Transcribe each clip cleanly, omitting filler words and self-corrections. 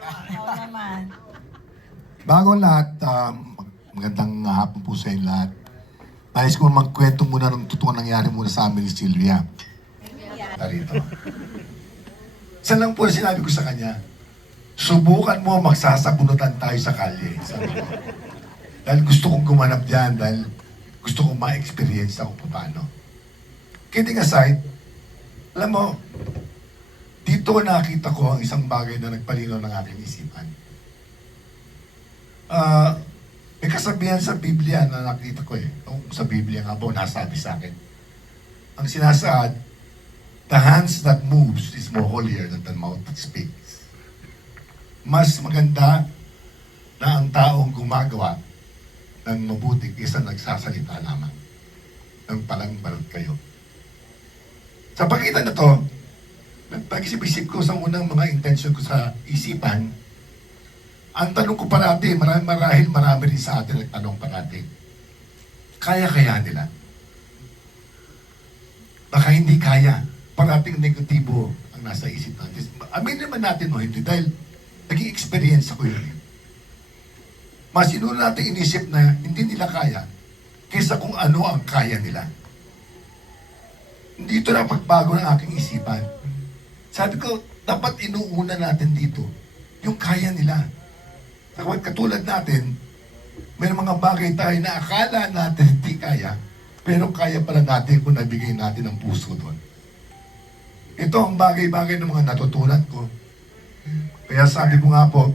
Oo naman. Bago ang lahat, magandang hapon po sa inyo lahat. Nais ko magkwento muna ng totoong nangyari muna sa amin ni Sylvia. Tarito. Isa lang po sinabi ko sa kanya, subukan mo magsasabunutan tayo sa kalye. Sabi ko. Dahil gusto kong gumanap dyan, dahil gusto kong ma-experience kung paano. Kidding aside, alam mo, dito nakita ko ang isang bagay na nagpalinaw ng aking isipan. May kasabihan sa Biblia na nakita ko sa Biblia nga po, nasabi sa akin. Ang sinasaad, the hands that moves is more holier than the mouth that speaks. Mas maganda na ang taong gumagawa ng mabuti kaysa nagsasalita lamang. Nang palang balot kayo. Sa pagitan na to, nagpag-isip-isip ko sa unang mga intention ko sa isipan, ang tanong ko parati, marami rin sa atin nagtanong parati, kaya nila? Baka hindi kaya. Parating negatibo ang nasa isip natin. Amin naman natin mo hindi dahil naging experience ako yun. Mas inuna natin inisip na hindi nila kaya kaysa kung ano ang kaya nila. Dito na pagbago ng aking isipan. Sabi ko, dapat inuuna natin dito yung kaya nila. Katulad natin, may mga bagay tayo na akala natin hindi kaya, pero kaya pala natin kung nabigay natin ang puso doon. Ito ang bagay-bagay ng mga natutunan ko. Kaya sabi ko nga po,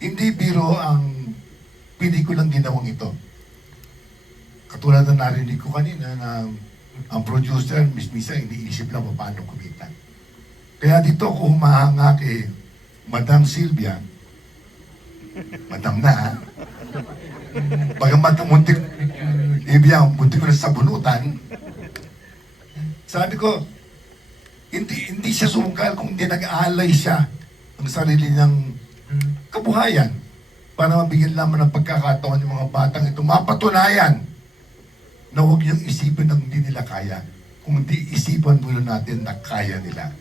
hindi biro ang pelikulang ginawang ito. Katulad na narinig ko kanina na ang producer, misa iniisip lang paano kumita. Kaya dito ko humahanga kay Madam Sylvia, Madam na, bagamat muntik, muntik ko na sa bunutan, sabi ko, hindi siya sungkal kung hindi nag-aalay siya ng sarili niyang kabuhayan para mabigyan lamang ng pagkakataon ng mga batang ito mapatunayan na huwag niyong isipin ng hindi nila kaya, kung hindi isipan muna natin na kaya nila.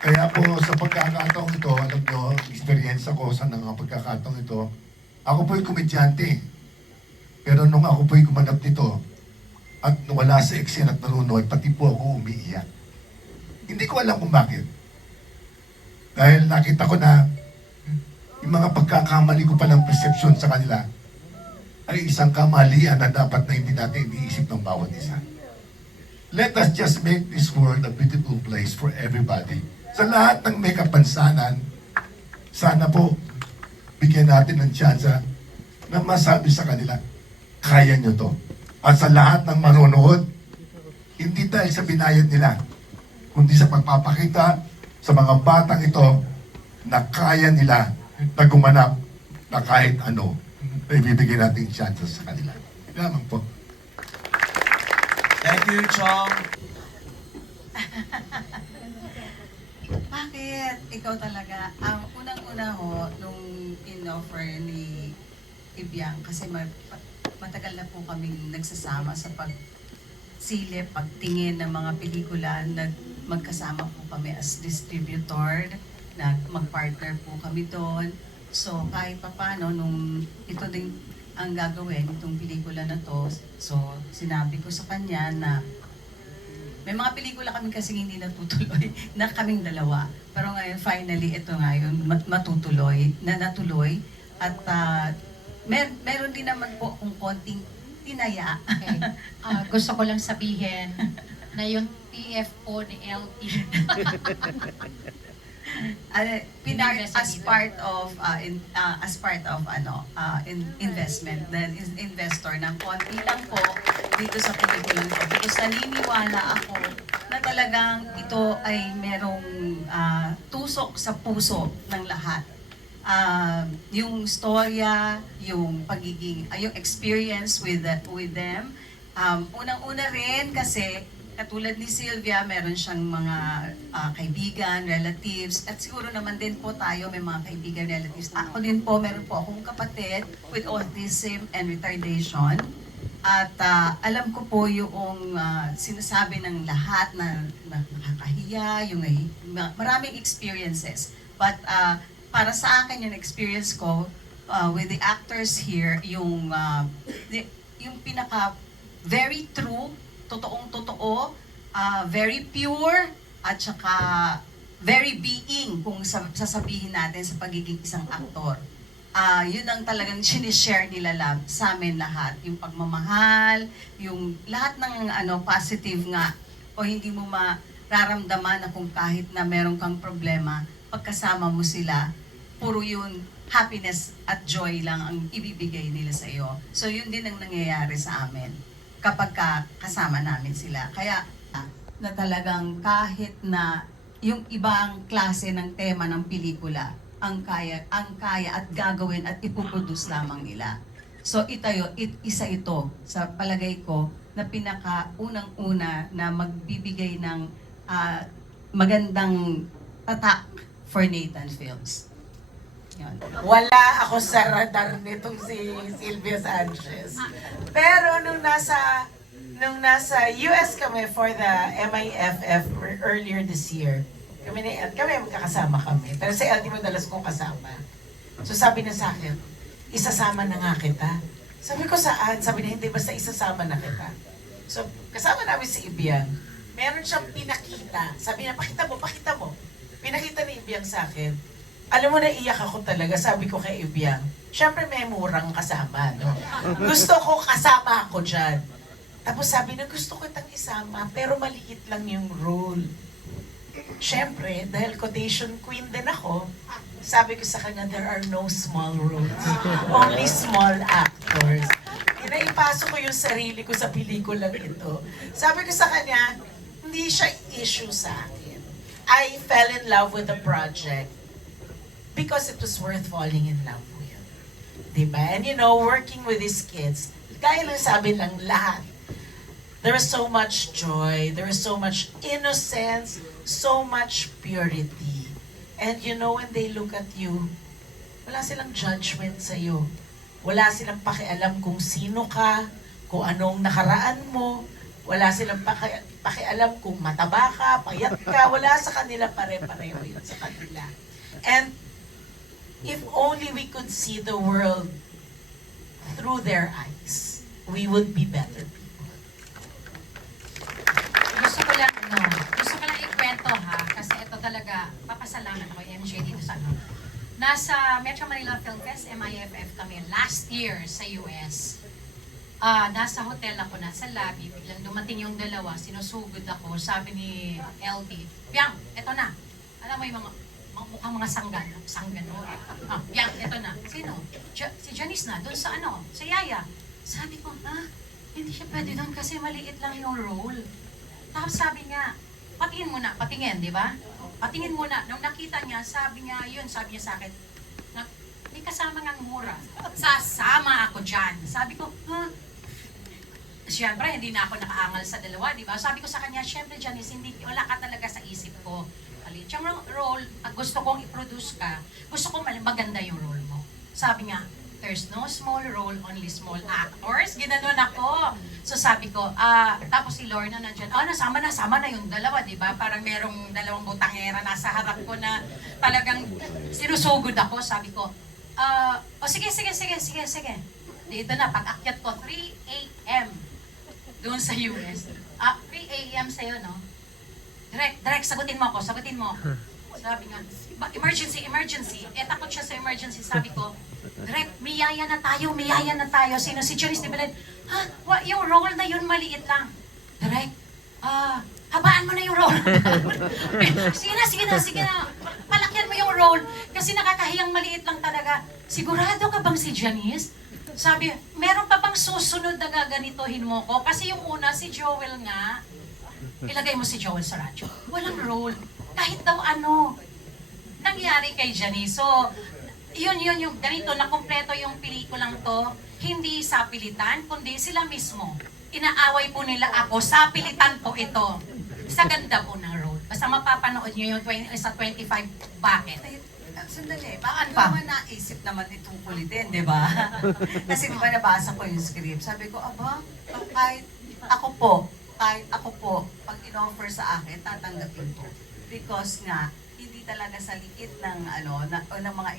Kaya po sa pagkakataong ito, alam nyo, experience ko sa mga pagkakataong ito, ako po'y komedyante. Pero nung ako po'y gumanap dito, at wala sa eksena at narunoy, pati po ako umiiyak. Hindi ko alam kung bakit. Dahil nakita ko na yung mga pagkakamali ko palang perception sa kanila ay isang kamalian na dapat na hindi natin iniisip ng bawat isa. Let us just make this world a beautiful place for everybody. Sa lahat ng may kapansanan, sana po bigyan natin ng tsansa na masabi sa kanila, kaya nyo to. At sa lahat ng manonood, hindi dahil sa binayad nila, kundi sa pagpapakita sa mga batang ito na kaya nila na gumanap na kahit ano na ibibigay natin tsansa sa kanila. Lamang po. Thank you, Chong. Bakit? Ikaw talaga. Ang unang-una ho, nung in-offer ni Ibiang, kasi matagal na po kaming nagsasama sa pagsilip, pagtingin ng mga pelikula, magkasama po kami as distributor, na mag-partner po kami doon. So kahit papano, nung ito din ang gagawin, itong pelikula na to, so sinabi ko sa kanya na may mga pelikula kami kasi hindi natutuloy na kaming dalawa. Pero ngayon, finally, ito nga yun, natuloy. At meron din naman po kung konting tinaya. Okay. Gusto ko lang sabihin na yung TFO ni LT. As part of investment, then investor ng konti lang po dito sa pelikulang ko, because naniniwala ako na talagang ito ay merong tusok sa puso ng lahat. Yung storya, yung pagiging, yung experience with them. Unang-una rin kasi katulad ni Sylvia, meron siyang mga kaibigan, relatives, at siguro naman din po tayo may mga kaibigan, relatives. Ako din po, meron po akong kapatid with autism and retardation. At alam ko po yung sinasabi ng lahat na nakakahiya, yung maraming experiences. But para sa akin yung experience ko with the actors here, yung pinaka very true, totoong-totoo, very pure, at saka very being kung sasabihin natin sa pagiging isang aktor. Yun ang talagang sinishare nila sa amin lahat. Yung pagmamahal, yung lahat ng positive nga, o hindi mo mararamdaman na kung kahit na meron kang problema, pagkasama mo sila, puro yun, happiness at joy lang ang ibibigay nila sa iyo. So yun din ang nangyayari sa amin kapag kasama namin sila. Kaya na talagang kahit na yung ibang klase ng tema ng pelikula, ang kaya at gagawin at ipoproduce lamang nila. So isa ito sa palagay ko na pinaka-unang-una na magbibigay ng magandang tatak for Nathan Films. Yun. Wala ako sa radar nitong si Sylvia Sanchez. Pero nung nasa US kami for the MIFF earlier this year, kami magkakasama kami. Pero si LT madalas kong kasama. So sabi niya sa akin, isasama na nga kita. Sabi ko, saan? Sabi niya, hindi, basta isasama na kita. So kasama namin si Ibiang. Meron siyang pinakita. Sabi niya, pakita mo. Pinakita ni Ibiang sa akin. Alam mo, naiyak ako talaga. Sabi ko kay Ibiang, syempre may murang kasama, no? Gusto ko kasama ako dyan. Tapos sabi niya, gusto ko itang isama, pero maliit lang yung role. Syempre, dahil quotation queen din ako, sabi ko sa kanya, there are no small roles. Only small actors. Inaipasok ko yung sarili ko sa pelikulang ito. Sabi ko sa kanya, hindi siya issue sa akin. I fell in love with the project because it was worth falling in love with. Diba? And you know, working with these kids, gaya lang sabi ng lahat, there is so much joy, there is so much innocence, so much purity. And you know, when they look at you, wala silang judgment sa'yo. Wala silang pakialam kung sino ka, kung anong nakaraan mo. Wala silang pakialam kung mataba ka, payat ka. Wala sa kanila, pare-pareho yun sa kanila. And if only we could see the world through their eyes, we would be better people. Gusto ko lang ikwento ha, kasi ito talaga, papasalamat ako MJ dito sa ano. Nasa Metro Manila Film Fest, MIFF kami last year sa US. Nasa hotel ako, nasa lobby, biglang dumating yung dalawa, sinusugod ako, sabi ni LT, Biang, eto na. Alam mo yung mukhang mga sanggan mo. Biang, eto na. Sino? Si Janice na, doon sa ano, sa Yaya. Sabi ko, hindi siya pwede doon kasi maliit lang yung role. Tapos sabi niya, patingin, di ba? Patingin muna. Nung nakita niya, sabi niya sa akin, may kasama ngang mura. Sasama ako dyan. Sabi ko, Siyempre, hindi na ako nakaangal sa dalawa, di ba? Sabi ko sa kanya, siyempre, Janice, wala ka talaga sa isip ko. Maliit yung role, gusto kong i-produce ka, gusto kong maganda yung role mo. Sabi niya, there's no small role, only small actors. Ginanon ako. So sabi ko, tapos si Lorna nandyan, nasama na yung dalawa, di ba? Parang merong dalawang butangera nasa harap ko na talagang sinusugod ako. Sabi ko, sige. Dito na, pag-akyat ko, 3 a.m. doon sa US. 3 a.m. sa'yo, no? Direct, sagutin mo. Sabi nga, emergency. Takot siya sa emergency. Sabi ko, direct, miyaya na tayo. Sino? Si Janice de Belen. Yung role na yun, maliit lang. Direct, habaan mo na yung role. Sige na. Palakyan mo yung role. Kasi nakakahiyang maliit lang talaga. Sigurado ka bang si Janice? Sabi, meron pa bang susunod na gaganituhin mo ko? Kasi yung una, si Joel nga, ilagay mo si Joel sa radyo. Walang role. Kahit daw ano. Nangyari kay Janice. So, yun yung ganito, nakompleto yung pelikulang to, hindi sa pilitan, kundi sila mismo. Inaaway po nila ako, sa pilitan po ito. Sa ganda po ng role. Basta mapapanood nyo yung sa 25 Bakit. Sandali, baka Pa. naman naisip naman itong kulitin, di ba? Kasi di ba nabasa ko yung script, sabi ko, aba, kahit ako po, pag in-offer sa akin, tatanggapin ko. Because nga, hindi talaga sa liit ng ng mga,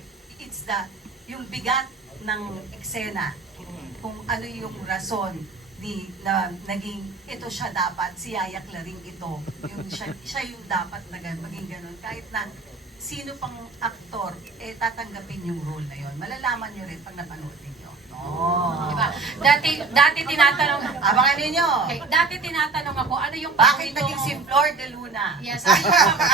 yung bigat ng eksena, kung ano yung rason na naging ito siya dapat, si Yaya Claring ito. Yung siya yung dapat na maging ganun. Kahit na sino pang aktor, tatanggapin yung role na yon. Malalaman nyo rin pag napanood ninyo. No. Diba? Dati tinatanong, Abangan ninyo. okay, dati tinatanong ako, ano yung Bakit paborito naging si mong- Flor de Luna? Yes,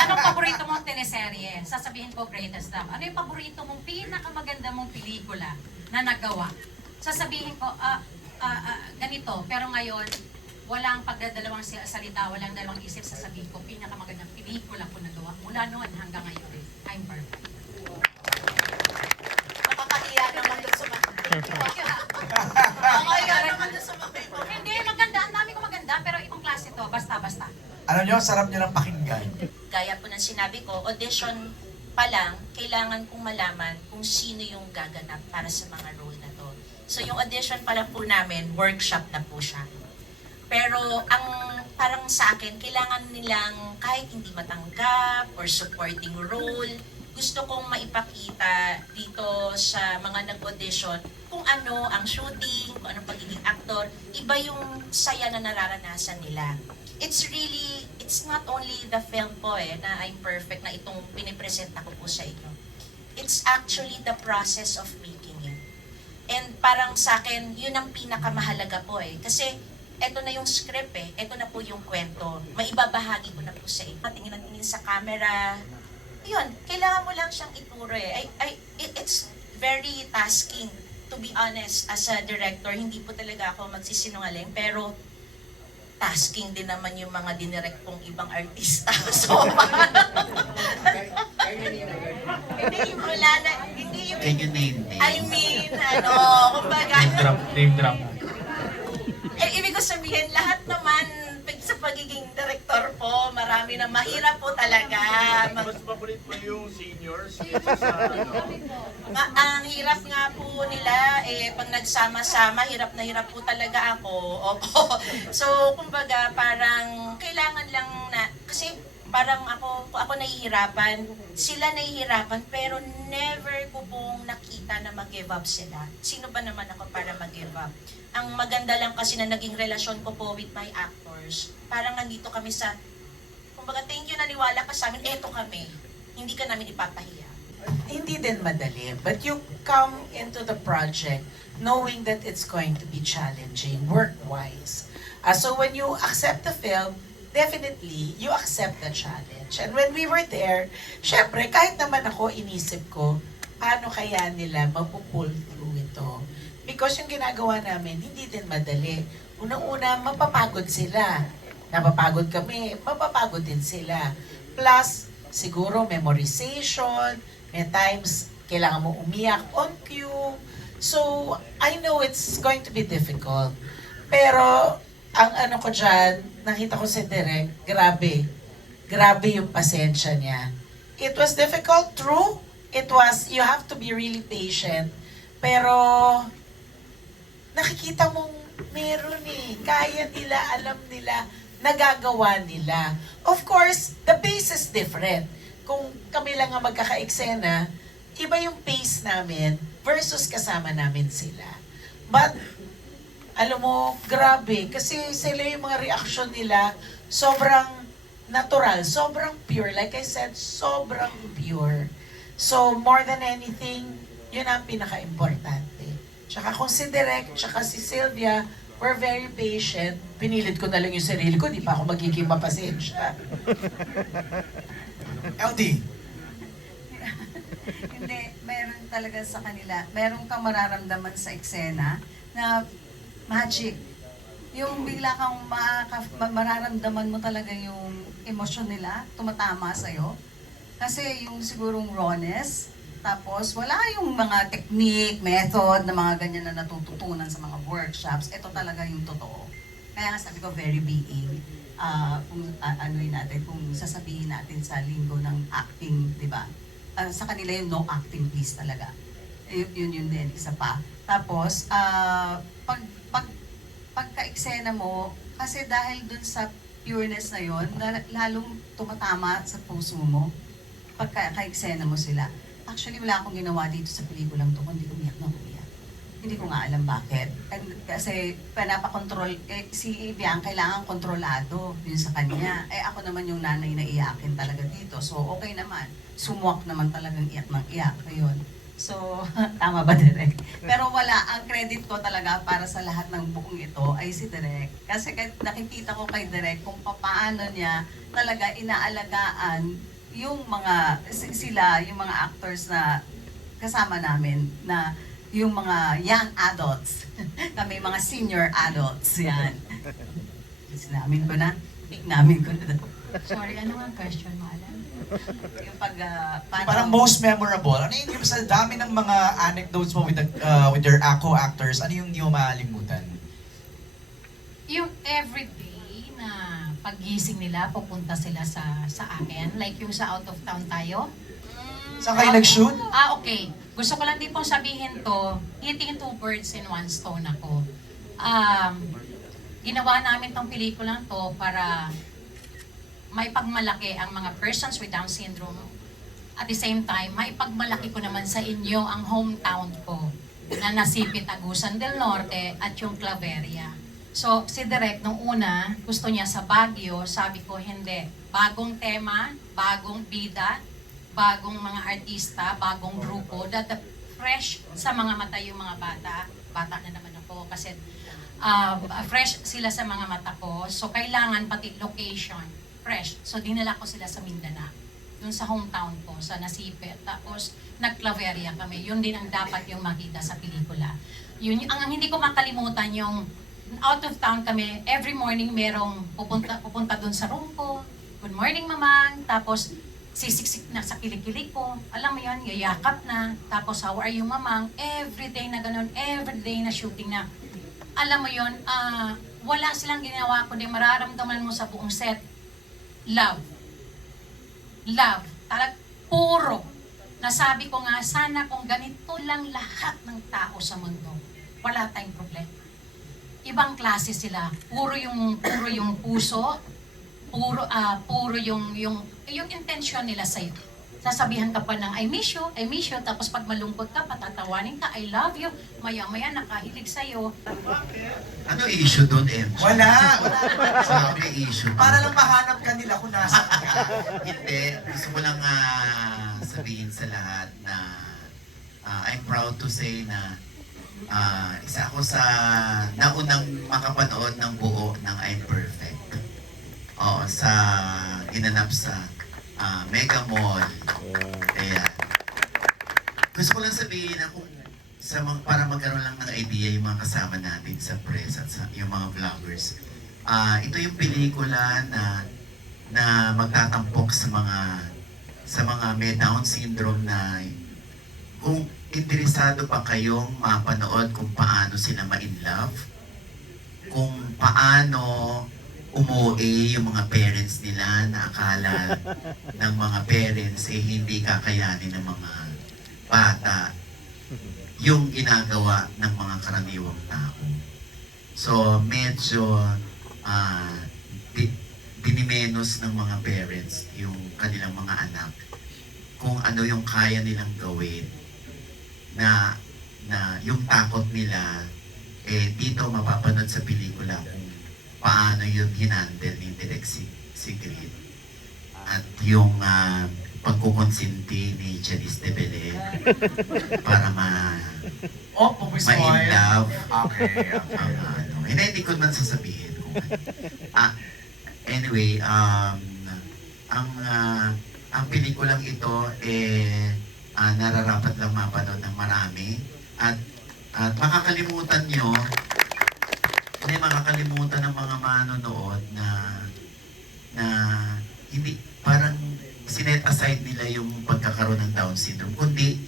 anong paborito mong teleserye? Sasabihin ko, Greatest Love. Ano yung paborito mong pinakamaganda mong pelikula na nagawa? Sasabihin ko, ganito. Pero ngayon, walang pagdadalawang salita, walang dalawang isip. Sasabihin ko, pinakamagandang pelikula ko nagawa. Mula noon hanggang ngayon. I'm perfect. Nakakahiya naman doon sa mga... Nakakahiya naman doon sa mga iba. Hindi, maganda. Ang dami ko maganda, pero ibang klase to. Basta-basta. Alam nyo, sarap nyo ng pakinggan. Gaya po ng sinabi ko, audition pa lang, kailangan kong malaman kung sino yung gaganap para sa mga role na to. So yung audition pa lang po namin, workshop na po siya. Pero ang parang sa akin, kailangan nilang kahit hindi matanggap or supporting role, gusto kong maipakita dito sa mga nag-audition kung ano ang shooting, kung anong pagiging aktor, iba yung saya na nararanasan nila. It's not only the film po na I'm perfect na itong pinipresenta ko po sa inyo. It's actually the process of making it. And parang sa akin, yun ang pinakamahalaga po Kasi eto na yung script eto na po yung kwento. Maibabahagi ko na po sa inyo. Tingin na tingin sa camera. Yun, kailangan mo lang siyang ituro It's very tasking, to be honest, as a director. Hindi po talaga ako magsisinungaling, pero tasking din naman yung mga dinirect kong ibang artista. So, hindi yung wala na, hindi yung, Can you name me? I mean, kumbaga, Name drop. ibig ko sabihin, lahat naman sa pagiging director po, marami na mahirap po talaga. Mas paborit mo yung seniors kaysa sa Ang hirap nga po nila, pag nagsama-sama, hirap na hirap po talaga ako. Opo. So, kumbaga, parang kailangan lang na, kasi parang ako nahihirapan, sila nahihirapan, pero never ko pong nakita na mag-give up sila. Sino ba naman ako para mag-give up? Ang maganda lang kasi na naging relasyon ko po with my actors, parang nandito kami sa, kumbaga, thank you, naniwala ka sa amin, eto kami. Hindi ka namin ipapahiya. Hindi din madali, but you come into the project knowing that it's going to be challenging work-wise. So when you accept the film, definitely, you accept the challenge. And when we were there, syempre, kahit naman ako, inisip ko, paano kaya nila mapupull through ito? Because yung ginagawa namin, hindi din madali. Unang-una, mapapagod sila. Napapagod kami, mapapagod din sila. Plus, siguro memorization, may times kailangan mo umiyak on cue. So, I know it's going to be difficult. Pero, ang ano ko dyan, nakita ko si Direk, grabe. Grabe yung pasensya niya. It was difficult, true. It was, you have to be really patient. Pero, nakikita mong meron kaya nila, alam nila, nagagawa nila. Of course, the pace is different. Kung kami lang ang magkaka-eksena, iba yung pace namin versus kasama namin sila. But, alam mo, grabe, kasi sila yung mga reaction nila, sobrang natural, sobrang pure. Like I said, sobrang pure. So, more than anything, yun ang pinaka-importante. Tsaka kung si Direk, tsaka si Sylvia, were very patient. Pinilit ko na lang yung sarili ko, di pa ako magiging mapasensya. LD. Hindi, meron talaga sa kanila, meron kang mararamdaman sa eksena na magic. Yung bigla kang mararamdaman mo talaga yung emosyon nila, tumatama sa'yo. Kasi yung sigurong rawness, tapos wala yung mga technique, method na mga ganyan na natututunan sa mga workshops. Ito talaga yung totoo. Kaya nga sabi ko, very being. Kung ano'y natin, kung sasabihin natin sa linggo ng acting, di ba? sa kanila yung no acting please talaga. Yun din, isa pa. Tapos, pagka-eksena mo, kasi dahil dun sa pureness na yon, lalong tumatama sa puso mo pagka-eksena mo sila. Actually, wala akong ginawa dito sa pelikulang to, kundi umiyak na umiyak. Hindi ko nga alam bakit. Kasi panapakontrol, si Bianca kailangan kontrolado yun sa kanya. Ako naman yung nanay na iyakin talaga dito. So, okay naman. Sumuwak naman talagang iyak ng iyak. Ayun. So, tama ba, Direk? Pero wala, ang credit ko talaga para sa lahat ng buong ito ay si Direk. Kasi nakikita ko kay Direk kung paano niya talaga inaalagaan yung mga, sila, yung mga actors na kasama namin, na yung mga young adults. Kami mga senior adults, yan. Namin ko na. Namin ko na daw. Sorry, ano ang question mo, Alan? Yung pag, paano- Parang most memorable. Ano yung sa dami ng mga anecdotes mo with your co-actors, ano yung di mo makalimutan? Yung everyday na paggising nila, pupunta sila sa akin. Like yung sa out of town tayo. Saan kayo nag-shoot? Okay. Gusto ko lang din pong sabihin to, hitting 2 birds in 1 stone ako. Ginawa namin tong pelikulang to para may pagmalaki ang mga persons with Down syndrome. At the same time, may pagmalaki ko naman sa inyo ang hometown ko na Nasipit, Agusan del Norte at yung Claveria. So, si Direk, nung una, gusto niya sa Baguio, sabi ko, hindi. Bagong tema, bagong bida, bagong mga artista, bagong grupo, fresh sa mga mata yung mga bata. Bata na naman ako kasi fresh sila sa mga mata ko. So, kailangan pati location, fresh. So, dinala ko sila sa Mindanao, dun sa hometown ko, sa Nasipit. Tapos, nag-Claveria kami. Yun din ang dapat yung makita sa pelikula. Yun, ang hindi ko makalimutan yung out of town kami, every morning merong pupunta dun sa room ko. Good morning, mamang. Tapos, sisiksik na sa kilikili ko. Alam mo yun, yayakap na. Tapos, how are you, mamang? Everyday na ganun, everyday na shooting na. Alam mo yun, wala silang ginawa kundi mararamdaman mo sa buong set. Love. Love. Puro. Nasabi ko nga, sana kung ganito lang lahat ng tao sa mundo, wala tayong problema. Ibang klase sila. Puro yung puso, puro yung intention nila sa'yo. Sasabihan ka pa ng I miss you, tapos pag malungkot ka, patatawanin ka, I love you, maya-maya nakahilig sa'yo. Ano issue doon, MJ? Wala. Sabi issue. Para lang mahanap ka nila kung nasa ka. Hindi. Gusto ko lang sabihin sa lahat na I'm proud to say na isa ako sa naunang makapanood ng buo ng I'm Perfect. Oo, sa ginanap sa Mega Mall. Ayan. Gusto ko lang sabihin na kung para magkaroon lang ng idea yung mga kasama natin sa press at yung mga vloggers. Ito yung pelikula na magtatampok sa mga may Down syndrome na kung interesado pa kayong mapanood kung paano sila ma-in love, kung paano umuwi yung mga parents nila na akala ng mga parents hindi kakayanin ng mga bata yung ginagawa ng mga karaniwang tao. So medyo dinimenos ng mga parents yung kanilang mga anak kung ano yung kaya nilang gawin na yung takot nila dito mapapanood sa pelikula kung paano yung hinandle ni Direk Sigrid at yung pagkukonsinti ni Janice de Belen para ma-in love. Okay. Hindi ko man sasabihin kung anyway, ang pelikulang ito nararapat lang mapanood ng marami at makakalimutan nyo, hindi makakalimutan ng mga manonood na hindi parang sinet aside nila yung pagkakaroon ng Down syndrome, kundi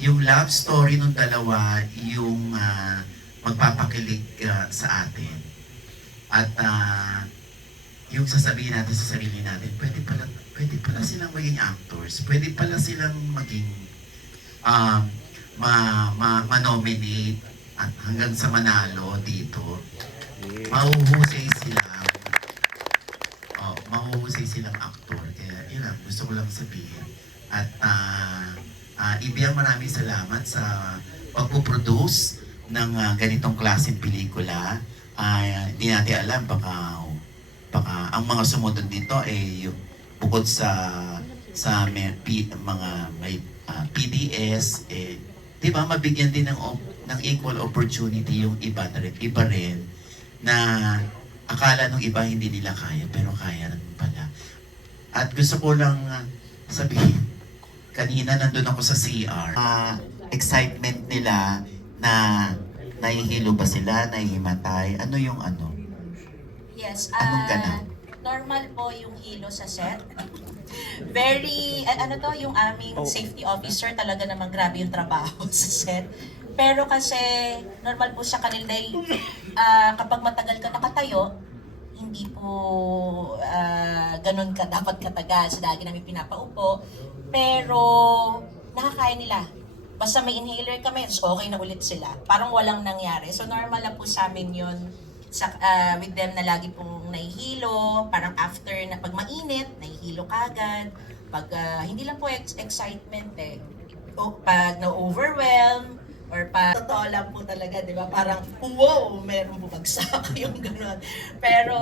yung love story ng dalawa yung magpapakilig sa atin at yung sasabihin natin sa sarili natin, pwede pwede pala silang maging actors, pwede pala silang maging ma-nominate at hanggang sa manalo dito. Mahuhusay silang mahuhusay silang aktor. Kaya yun lang, gusto ko lang sabihin. At Ibiang, maraming salamat sa pagpuproduce ng ganitong klaseng pelikula. Hindi natin alam, baka ang mga sumunod dito ay bukod sa mga may PDS, di ba, mabigyan din ng equal opportunity yung iba rin na akala nung iba hindi nila kaya, pero kaya rin pala. At gusto ko lang sabihin, kanina nandun ako sa CR, excitement nila na nahihilo ba sila, nahihimatay, ano yung ano? Yes, Anong ganap? normal po yung hilo sa set. Very, yung aming safety officer talaga namang grabe yung trabaho sa set. Pero kasi, normal po sa kanila dahil kapag matagal ka nakatayo, hindi po ganun ka dapat katagal. So, lagi namin pinapaupo. Pero, nakakaya nila. Basta may inhaler kami, so okay na ulit sila. Parang walang nangyari. So, normal lang po sa amin yun. With them na lagi pong nahihilo. Parang after na pag mainit, nahihilo kagad. Pag hindi lang po excitement O, pag na-overwhelm, or pa totoo lang po talaga, di ba? Parang, wow, meron bumagsak yung gano'n. Pero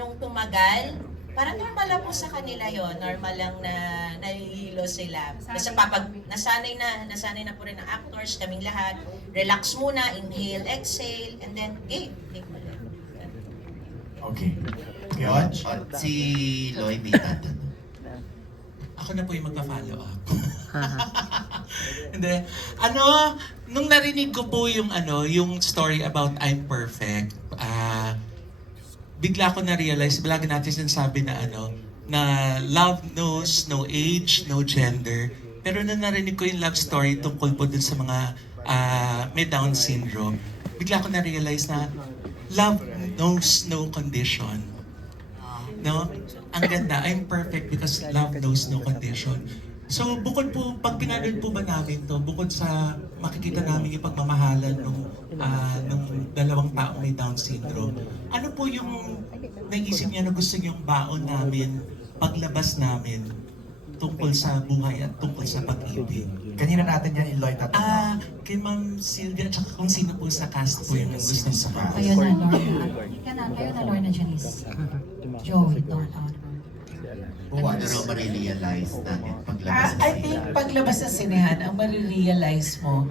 nung tumagal, parang normal lang po sa kanila yon, normal lang na nahihilo sila. Basta nasanay na po rin ang actors, kaming lahat. Relax muna, inhale, exhale, and then game. Okay. At si Loy may tatanong. Ako na po yung magpa-follow up. Hindi. Nung narinig ko po yung story about I'm perfect, bigla ko na-realize, lagi natin sinasabi na na love knows no age, no gender. Pero nung narinig ko yung love story tungkol po dun sa mga may Down syndrome, bigla ko na-realize na love knows no condition. No? Ang ganda, I'm perfect because love knows no condition. So, bukod po, pag pinanood po ba namin to, bukod sa makikita namin yung pagmamahalan ng dalawang taong may Down syndrome, ano po yung naisip niya na gusto niyong baon namin, paglabas namin, tungkol sa buhay at tungkol sa pag-ibig? Kanina natin yan, Eloy, tatanong. Kay Ma'am Sylvia, at saka kung sino po sa cast po yung gusto sa baon. Kayo na, Lorna. Kayo na, Lorna Janice. Joey, Lorna. Ano raw marirealize natin paglabas I think paglabas sa sinehan, ang marirealize mo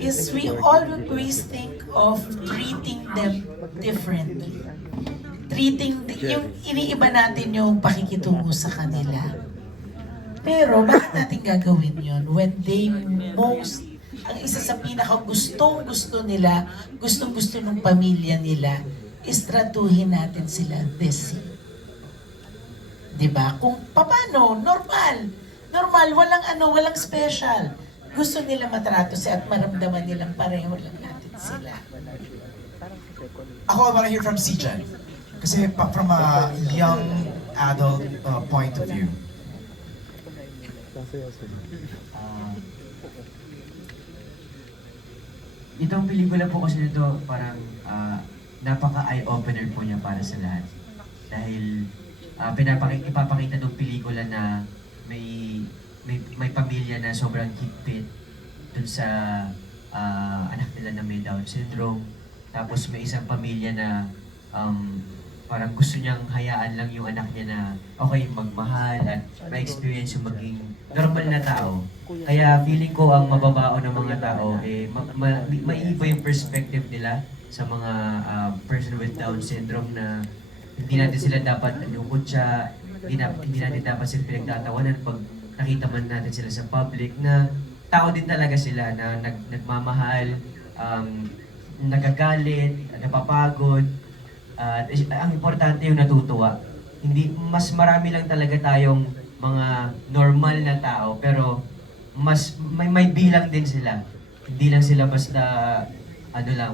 is we always think of treating them differently. Yung iniiba natin yung pakikitungo sa kanila. Pero bakit natin gagawin yun when they ang isa sa pinaka-gustong-gusto nila, gustong-gusto ng pamilya nila, is tratuhin natin sila the same. Diba? Kung paano, normal, walang special. Gusto nila matrato siya at maramdaman nilang pareho lang natin sila. Ako, I wanna hear from Sijan. Kasi from a young adult point of view. Itong pelikula po kasi nito parang napaka-eye-opener po niya para sa lahat. Dahil ipapakita ng pelikula na may pamilya na sobrang higpit dun sa anak nila na may Down syndrome. Tapos may isang pamilya na parang gusto niyang hayaan lang yung anak niya na okay, magmahal at ma-experience yung maging normal na tao. Kaya feeling ko ang mababao ng mga tao, maiiba yung perspective nila sa mga person with Down syndrome na hindi natin sila dapat siya, hindi natin dapat sila pinagtatawanan pag nakita man natin sila sa public na tao din talaga sila na nagmamahal, nagagalit, napapagod. Ang importante yung natutuwa. Mas marami lang talaga tayong mga normal na tao pero mas may bilang din sila. Hindi lang sila basta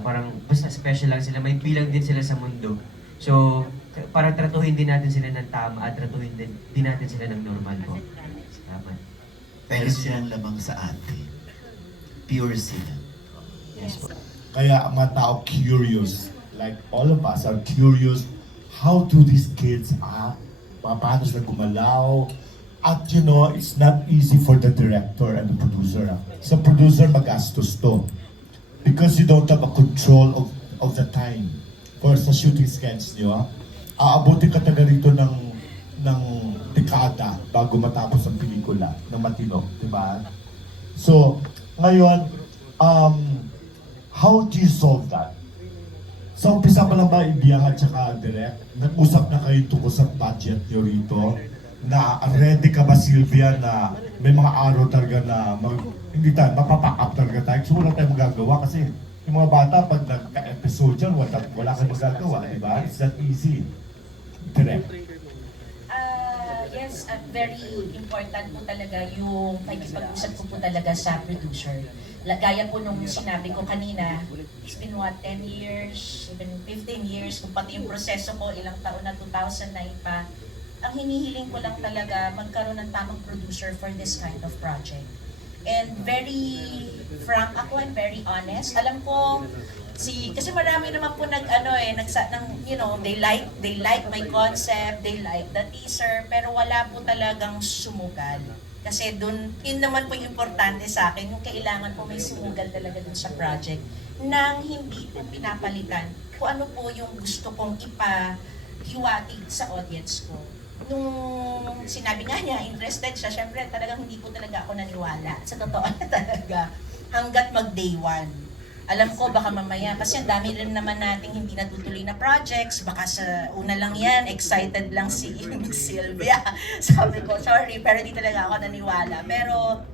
parang basta special lang sila, may bilang din sila sa mundo. So, para tratuhin din natin sila ng tama at tratuhin din natin sila ng normal po. Tama. Pero silang lamang sa atin. Pure sila. Yes po. Kaya ang mga tao curious, like all of us are curious, how do these kids paano sila gumalaw? At you know, it's not easy for the director and the producer. Sa producer, magastos to. Because you don't have a control of the time. For sa shooting sketch nyo, aabutin ka taga rito ng dekada bago matapos ang pelikula ng matino, di ba? So, ngayon, how do you solve that? Sa umpisa pa lang ba ibiyang at saka direct? Nag-usap na kayo tungkol sa budget nyo rito? Na ready ka ba, Sylvia, na may mga araw talaga na hindi tayo, mapapack up talaga tayo? So wala tayong magagawa kasi yung mga bata, pag nagka-episode yan, wala kang magagawa, di ba? It's not easy. Direct. Yes, very important po talaga yung pag-usap ko po talaga sa producer. Gaya po nung sinabi ko kanina, it's been 10 years, even 15 years, kung pati yung proseso ko, ilang taon na 2009 pa. Ang hinihiling ko lang talaga, magkaroon ng tamang producer for this kind of project. And very frank ako and very honest. Alam ko, kasi marami naman po they like my concept, they like the teaser, pero wala po talagang sumugal. Kasi yun naman po yung importante sa akin, yung kailangan po may sumugal talaga dun sa project nang hindi po pinapalitan kung ano po yung gusto kong ipahiwatig sa audience ko. Nung sinabi nga niya, interested siya, syempre talagang hindi po talaga ako naniwala. Sa totoo na talaga, hanggat mag-day one. Alam ko baka mamaya, kasi ang dami rin naman nating hindi natutuloy na projects, baka sa una lang yan, excited lang si Sylvia. Sabi ko, sorry, pero hindi talaga ako naniwala. Pero,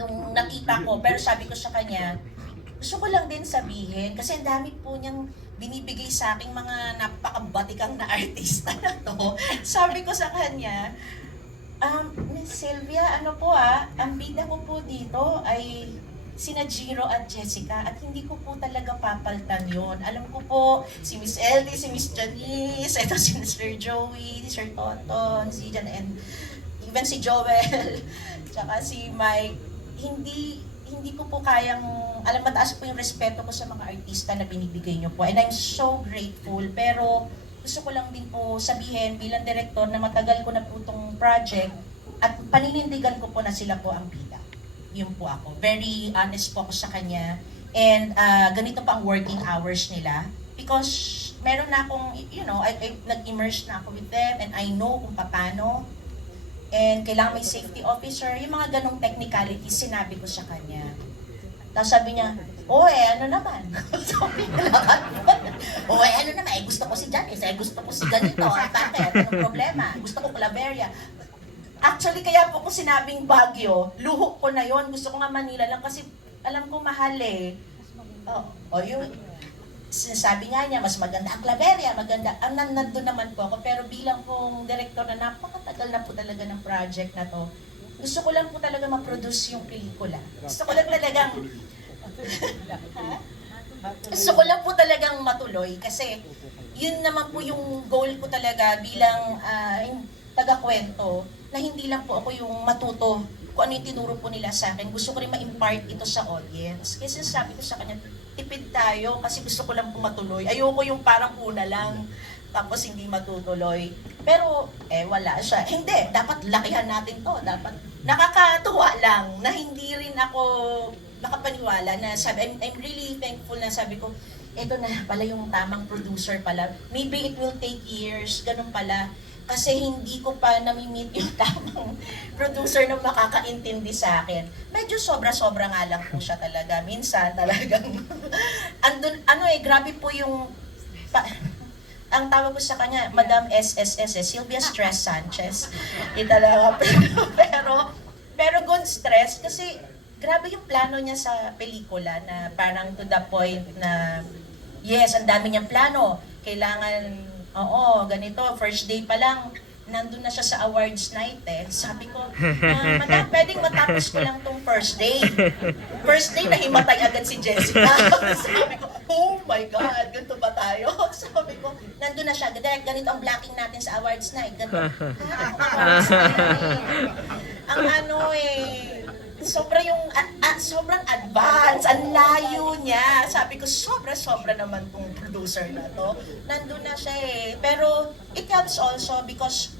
nung nakita ko, pero sabi ko sa kanya, gusto ko lang din sabihin, kasi ang dami po niyang binibigay sa aking mga napakabatikang na artista na to. Sabi ko sa kanya, Miss Sylvia, ang bida ko po dito ay sina Jiro at Jessica at hindi ko po talaga papaltan yon. Alam ko po, si Miss Ellie, si Miss Janice, ito si Sir Joey, si Sir Tonton, si Jan, and even si Joel, tsaka si Mike, hindi ko po kayang, mataas po yung respeto ko sa mga artista na binibigay nyo po. And I'm so grateful, pero gusto ko lang din po sabihin bilang director na matagal ko na po itong project at paninindigan ko po na sila po ang bida. Yun po ako. Very honest po ako sa kanya. And ganito pa ang working hours nila. Because meron na akong, nag-immerse na ako with them and I know kung paano. And kailangan may safety officer. Yung mga ganong technicalities, sinabi ko sa kanya. Tapos sabi niya, ano naman? Sabi niya, ano naman? Gusto ko si Janice, gusto ko si ganito. Bakit? Anong problema? Gusto ko Claveria. Actually, kaya po ko sinabing Baguio, luho ko na yon. Gusto ko nga Manila lang kasi alam ko mahal eh. Yung sinasabi nga niya, mas maganda ang Claveria, maganda. Nandun naman po ako, pero bilang pong director na napakatagal na po talaga ng project na to, gusto ko lang po talaga ma-produce yung pelikula. Gusto ko lang talagang matuloy kasi yun naman po yung goal ko talaga bilang taga-kwento na hindi lang po ako yung matuto kung ano yung tinuro po nila sa akin. Gusto ko rin ma-impart ito sa audience. Kasi sabi ko sa kanya, tipid tayo kasi gusto ko lang po matuloy. Ayoko yung parang una lang tapos hindi matutuloy. Pero, wala siya. Hindi, dapat lakihan natin to. Dapat nakakatuwa lang na hindi rin ako makapaniwala na sabi, I'm really thankful na sabi ko, eto na pala yung tamang producer pala. Maybe it will take years, ganun pala. Kasi hindi ko pa nami-meet yung tamang producer na makakaintindi sa akin. Medyo sobra-sobra nga lang po siya talaga. Minsan talagang, grabe po yung, ang tawag ko sa kanya, Madam SSS, Sylvia Stress Sanchez. Di talaga, pero good stress kasi grabe yung plano niya sa pelikula na parang to the point na, yes, ang dami niyang plano. Kailangan, ganito, first day pa lang, nandun na siya sa awards night Sabi ko, Madam, pwedeng matapos ko lang tong first day. First day, nahimatay agad si Jessica. Sabi ko, oh my God, ganito ba tayo? Sabi ko, nandun na siya, direct, ganito ang blocking natin sa awards night. Ganito. Awards night. Ang sobrang advance, ang layo niya. Sabi ko, sobra naman tong producer na to. Nandun na siya eh. Pero it helps also because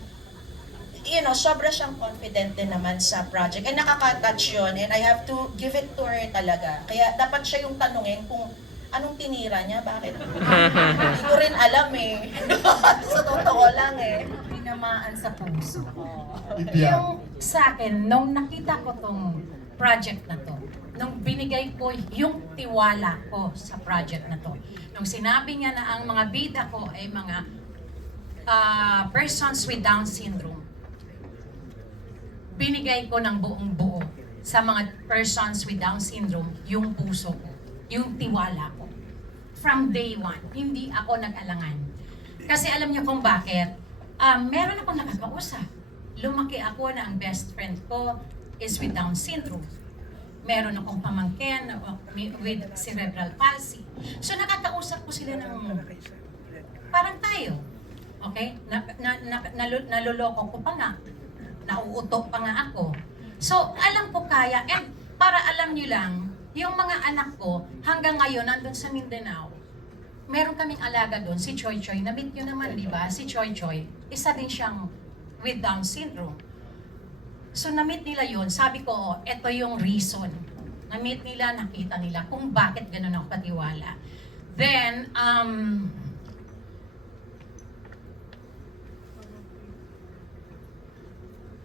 sobra siyang confident din naman sa project. And nakaka-touch yun. And I have to give it to her talaga. Kaya dapat siya yung tanungin kung anong tinira niya, bakit? Hindi ko rin alam eh. Sa totoo lang eh. Tinamaan sa puso. Ibiang. Yung sa akin, nung nakita ko tong project na to, nung binigay ko yung tiwala ko sa project na to, nung sinabi niya na ang mga bida ko ay mga persons with Down syndrome, binigay ko ng buong buo sa mga persons with Down syndrome yung puso ko, yung tiwala ko. From day one, hindi ako nag-alangan. Kasi alam niyo kung bakit? Meron akong nakakausap. Lumaki ako na ang best friend ko is with Down syndrome. Meron akong pamangkin with cerebral palsy. So nakakausap ko sila ng parang tayo. Okay? Naluloko ko pa nga. Nauutok pa nga ako. So, alam ko kaya. And para alam nyo lang, yung mga anak ko, hanggang ngayon, nandun sa Mindanao, meron kaming alaga doon, si Choy Choy. Na-meet nyo naman, di ba? Si Choy Choy, isa din siyang with Down syndrome. So, na-meet nila yun. Sabi ko, eto yung reason. Na-meet nila, nakita nila kung bakit ganun ako patiwala. Then,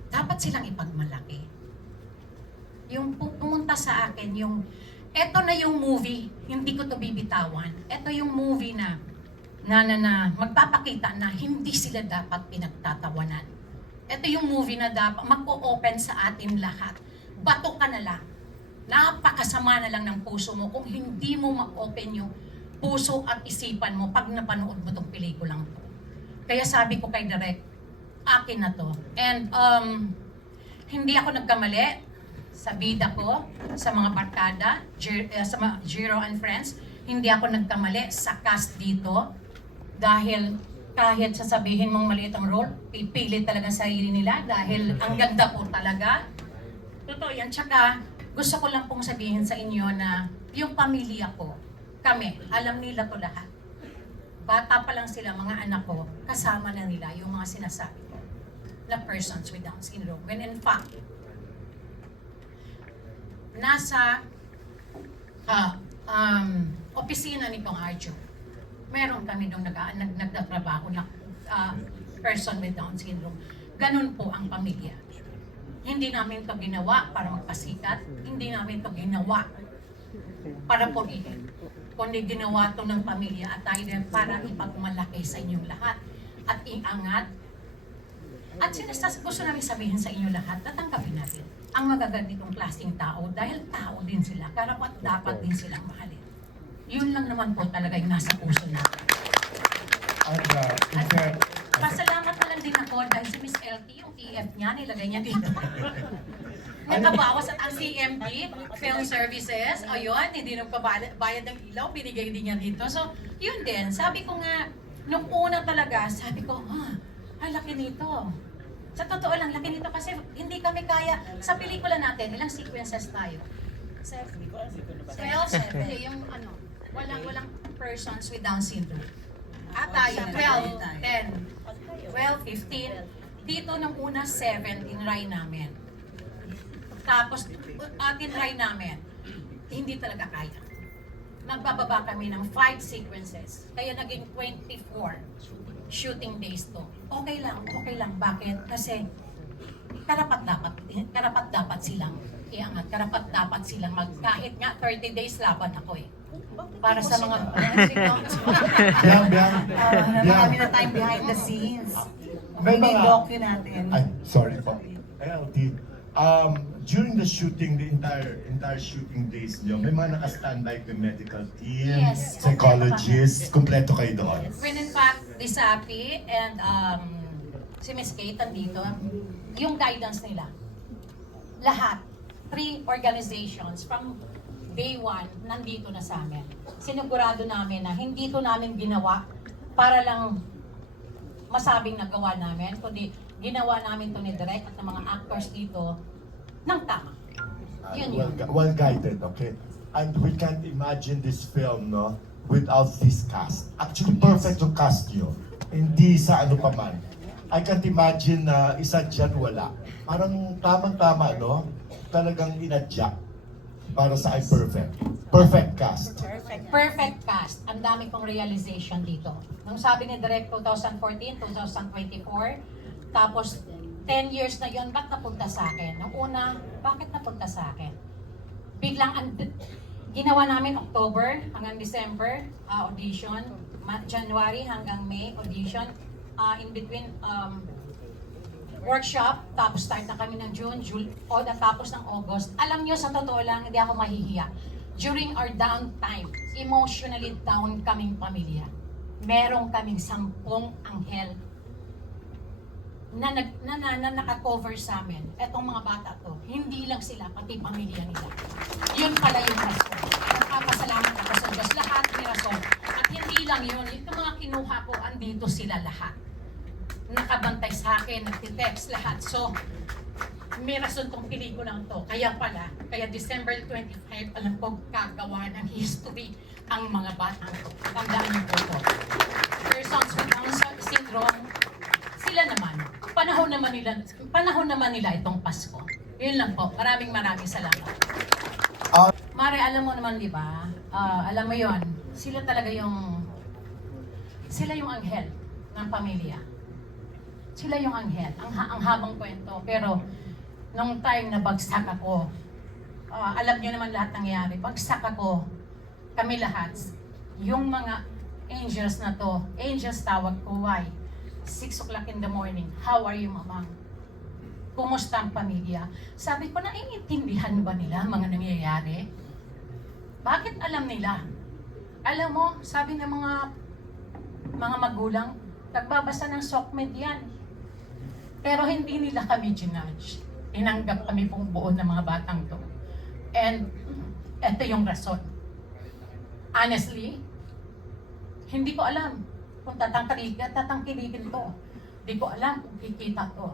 dapat silang ipagmalaki. Yung pumunta sa akin, yung, eto na yung movie, hindi ko to bibitawan. Eto yung movie na magpapakita na hindi sila dapat pinagtatawanan. Eto yung movie na dapat magpo-open sa atin lahat. Bato ka na lang. Napakasama na lang ng puso mo kung hindi mo ma-open yung puso at isipan mo pag napanood mo tong pelikulang to. Kaya sabi ko kay Direk, akin na to. And hindi ako nagkamali sa bida ko, sa mga barkada, sa mga Jiro and Friends. Hindi ako nagkamali sa cast dito dahil kahit sasabihin mong maliit ang role, pipilit talaga sa sarili nila dahil ang ganda po talaga. Totoo yan. Tsaka gusto ko lang pong sabihin sa inyo na yung pamilya ko, kami, alam nila to lahat. Bata pa lang sila, mga anak ko, kasama na nila yung mga sinasabi ko na persons with Down syndrome. When in fact, nasa opisina nitong Arjo, meron kami nung nagtatrabaho na person with Down syndrome. Ganun po ang pamilya. Hindi namin to ginawa para magpasikat, hindi namin to ginawa para purihin, kundi ginawa to ng pamilya at tayo din para ipagmalaki sa inyong lahat at iangat. At gusto namin sabihin sa inyo lahat na tanggapin natin ang magaganditong klaseng tao dahil tao din sila, karapat dapat din silang mahalin. Yun lang naman po talaga yung nasa puso natin. Pasalamat na lang din ako dahil si Miss LT, yung TF niya, nilagay niya dito. Nakabawas at ang CMD, Film Services, ayun, hindi nagpabayad ng ilaw, binigay din niya dito. So, yun din, sabi ko nga, nung una talaga, sabi ko, ang laki nito. Sa totoo lang, laki nito kasi hindi kami kaya, sa pelikula natin, ilang sequences tayo? 7. 12, yung walang persons with Down syndrome. Tayo, 12, 10, 12, 15. Dito nung una, 7, tinry namin. Tapos, tinry namin. Hindi talaga kaya. Magbababa kami ng 5 sequences. Kaya naging 24 shooting days to. Okay lang. Bakit? Kasi karapat dapat silang iangat. Karapat dapat silang kahit nga 30 days laban ako eh. Para sa mga marami na time behind the scenes. May May mga- docu natin. Sorry po. LT, during the shooting, the entire shooting days niyo, may mga naka-standby yung medical team, Yes. psychologists, kompleto kayo doon. When in fact, Disapi and si Miss Kate andito, yung guidance nila. Lahat. 3 organizations from day one, nandito na sa amin. Sinigurado namin na hindi to namin ginawa para lang masabing nagawa namin, kundi ginawa namin to ni Direk at ng mga actors dito ng tama. Yun yun. Well guided, okay? And we can't imagine this film, no, without this cast. Actually, perfect yung cast nyo. Hindi sa ano pa man. I can't imagine na isa dyan wala. Parang tamang-tama, no? Talagang inadya para sa I'm perfect. Perfect cast. Perfect cast. Ang dami kong realization dito. Nung sabi ni Direk 2014, 2024, tapos 10 years na yon, ba't napunta sa akin? Nung una, bakit napunta sa akin? Biglang, ginawa namin October hanggang December, audition. January hanggang May, audition. In between, workshop, tapos start na kami ng June, o natapos ng August. Alam nyo, sa totoo lang, hindi ako mahihiya. During our downtime, emotionally down kaming pamilya. Merong kaming 10 anghel na naka-cover sa amin. Etong mga bata to, hindi lang sila, pati pamilya nila. Yun pala yung rason. Nagpapasalamat ako sa Diyos. Lahat may rason. At hindi lang yun, yung mga kinuha ko, andito sila lahat. Nakabantay sa akin, nagtitext lahat. So, may rason tong pelikulang to. Kaya December 25, alam ko gagawa ng history ang mga batang to. Tandaan niyo po ito. Persons with Down syndrome, sila naman. Panahon naman nila itong Pasko. Yun lang po. Maraming salamat. Mare, alam mo naman, di ba? Alam mo yon, sila talaga sila yung anghel ng pamilya. Sila yung anghel, ang habang kwento. Pero, nung time na bagsak ako, alam niyo naman lahat nangyari. Bagsak ako, kami lahat, yung mga angels na to, angels tawag ko, why? 6 o'clock in the morning, how are you, mamang? Kumusta ang pamilya? Sabi ko, naiintindihan ba nila mga nangyayari? Bakit alam nila? Alam mo, sabi ng mga magulang, nagbabasa ng SOCMED yan. Pero hindi nila kami ginudge. Tinanggap kami pong buo ng mga batang to. And eto yung rason. Honestly, hindi ko alam kung tatangkilikin to. Hindi ko alam kung kikita to.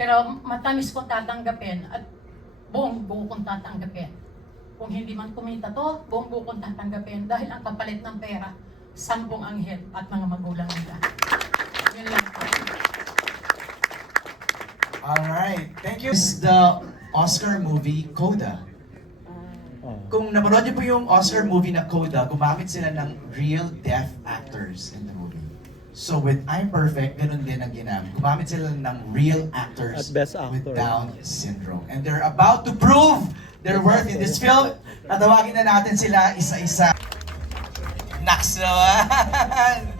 Pero matamis kong tatanggapin at buong buo kong tatanggapin. Kung hindi man kumita to, buong buo kong tatanggapin dahil ang kapalit ng pera, 10 anghel at mga magulang nila. Yun lang po. Alright, thank you. This is the Oscar movie, Coda. Kung napanood niyo po yung Oscar movie na Coda, gumamit sila ng real deaf actors in the movie. So with I'm Perfect, ganun din ang ginamit. Gumamit sila ng real actors with Down syndrome. And they're about to prove their worth in this film. Tatawagin na natin sila isa-isa. Naks naman!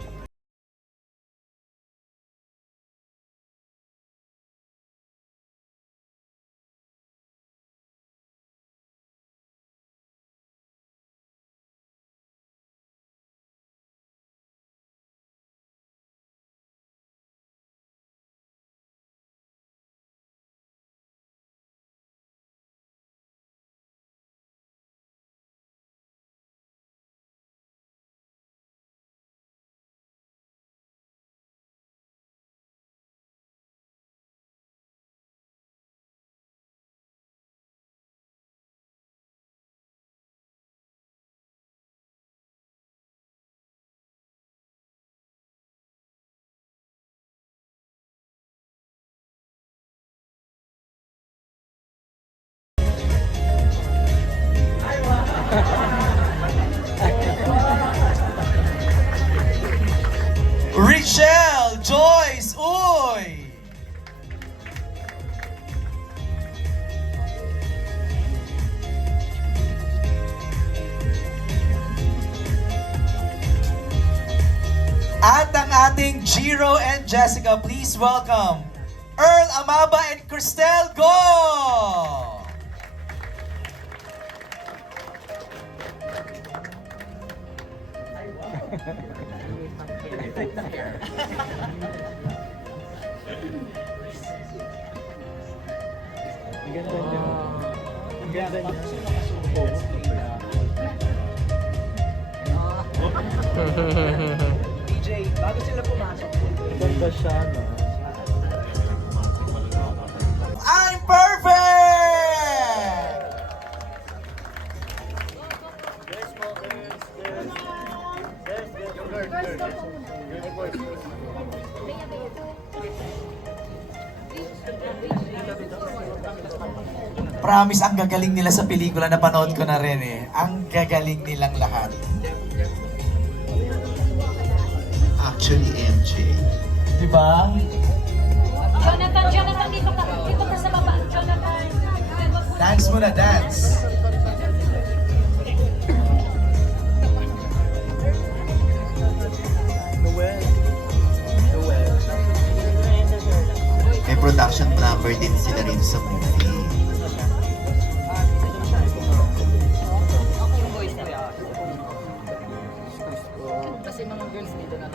Richelle Joyce Uy! At ang ating Jiro and Jessica, please welcome Earl Amaba and Cristel Go! Ang ganda niya. DJ, bago sila pumasok. Ganda siya, no? I'm perfect! Promise, ang gagaling nila sa pelikula na panood ko na rin eh. Ang gagaling nilang lahat. Actually, MJ. Diba? Jonathan, dito ka sa baba. Jonathan. Dance muna, dance. May production number din sila rin sa movie. Kasi mga girls dito na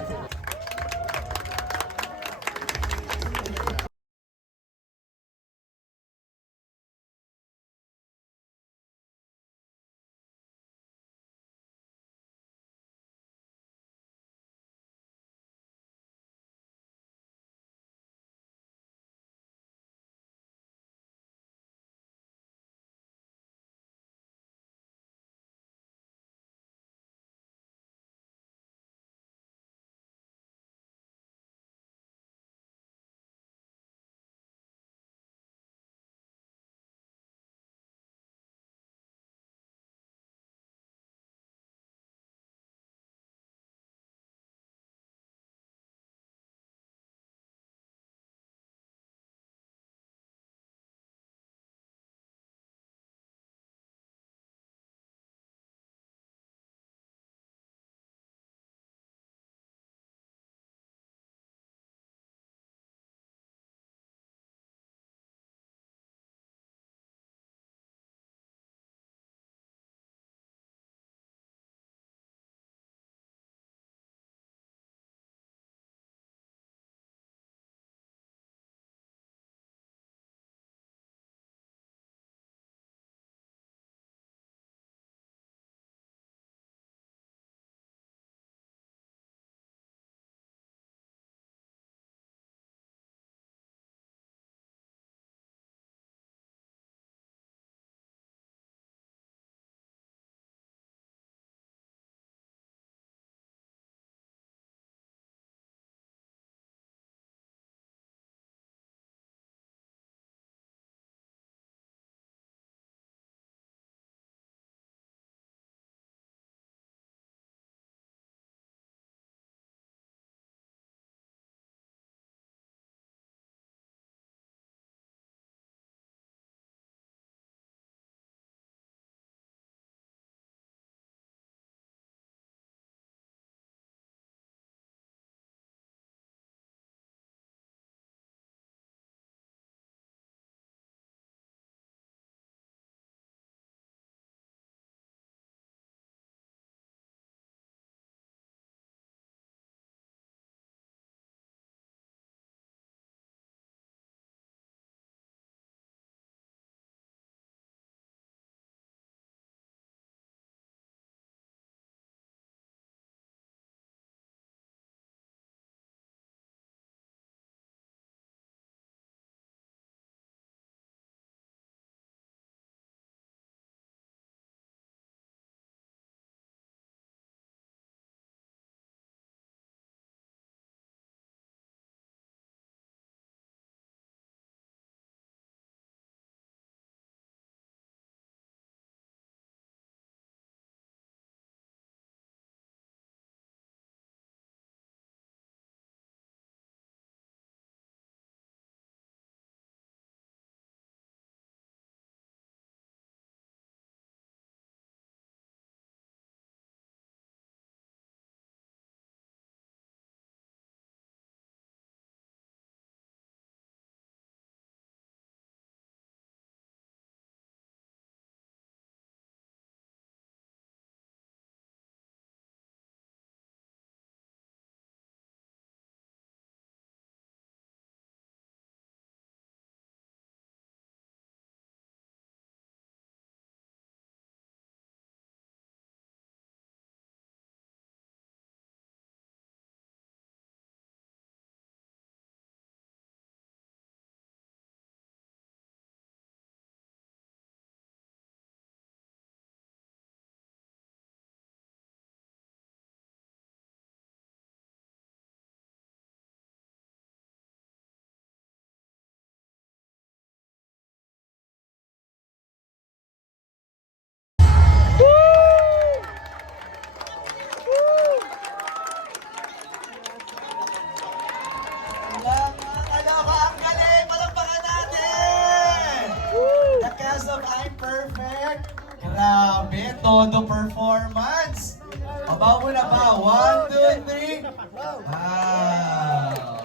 cast of I'm Perfect. Grabe, todo performance. Abaw mo na ba? 1, 2, 3. Wow.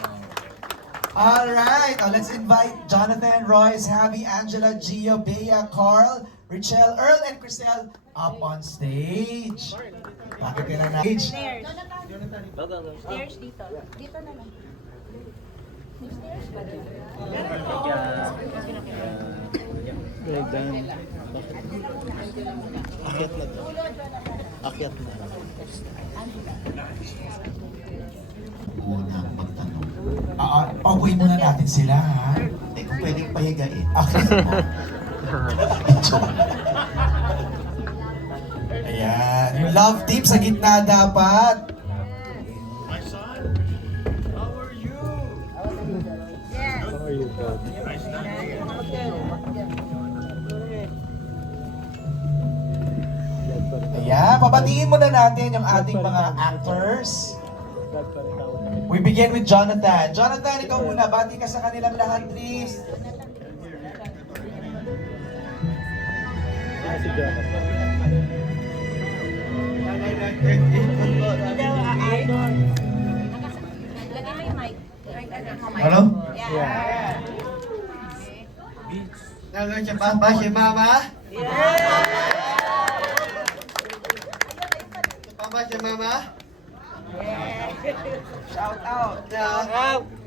Alright, let's invite Jonathan, Royce, Javi, Angela, Gio, Bea, Carl, Richelle, Earl, and Cristel up on stage. Bakit ka na stage? Stairs dito. Dito na lang. Unang magtanong. Paupuin muna natin sila, ha? Eh, kung pwedeng pahigain. Ayan, yung love team sa gitna dapat. My son, how are you? Nice to meet you. Ayan, pabatiin muna natin yung ating mga actors. We begin with Jonathan. Jonathan, ikaw muna. Bati ka sa kanilang lahat, please. Hello? Nalala siya papa si mama? Papa si mama? Shout out!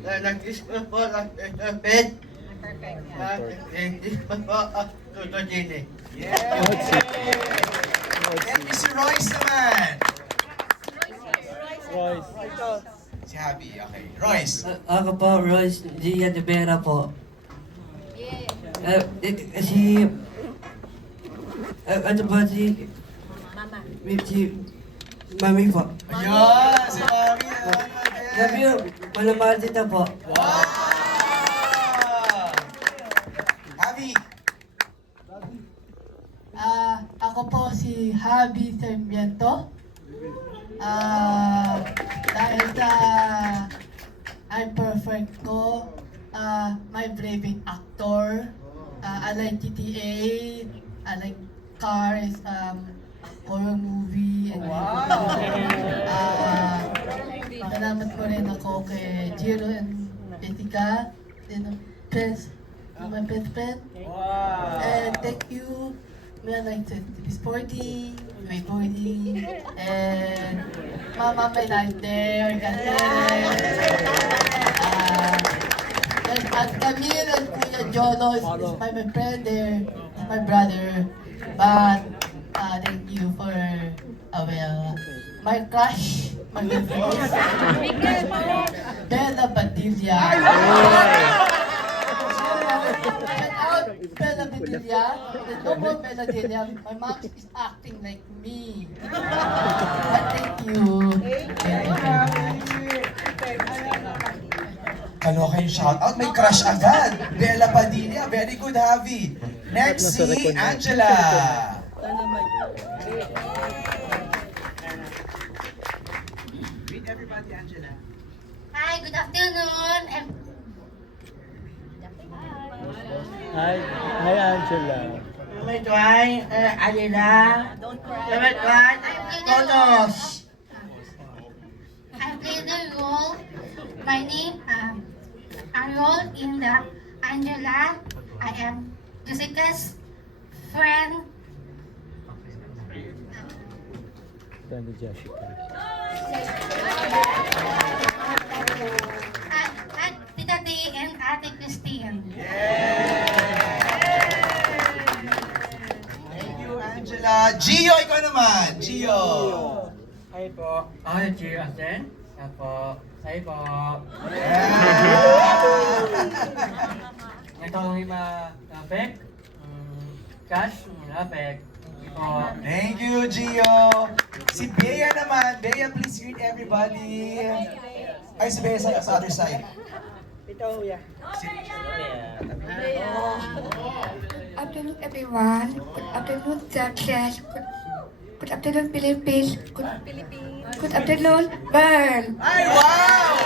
Nag-kiss ko po lang sa bed. Nag-kiss ko po sa Gini. And Mr. Royce naman. Si Javi, okay. Royce. Ako po, Royce Gia de Vera po. Ano ba si... Si Mami po. Ayun, si Mami. Sabi yun, malamahal dito po. Wow! Javi. Ako po si Javi Sarmiento. Dahil sa I'm Perfect ko, my braving actor. I like GTA, I like cars, horror movie, and salamat po rin ako kay Jiro and Jessica, my best friend. And thank you. I like to be sporty, my body, and Mama, my life there. At Camille and Kuya Jolo is my friend there, is my brother. But thank you for my crush, my girlfriend, Bella Padilla. Shout out Bella Padilla. There's no more Bella Padilla. My mom is acting like me. But thank you. Kaloka yung shoutout, may crush agad. Bella Padilla, very good, Javi. Next, si Angela. Greet everybody, Angela. Hi, good afternoon. Hi Angela. Number one, Alila. Number one, Todos. I play the role. My name, I role in the Angela. I am Jessica's friend. Jessica. At Tita D and Ate Christine. Thank you, Angela. Gio, ikaw naman. Gio. Hi po. Ako si Gio Asen. Ako. Hi po. Ito ang Lapek. Cash, Lapek. Thank you, Gio. Si Bea naman. Bea, please greet everybody. Ay, si Bea sa other side. Afternoon, everyone. Good afternoon, Success. Good afternoon, Philippines. Good afternoon, Bern. Ay, wow!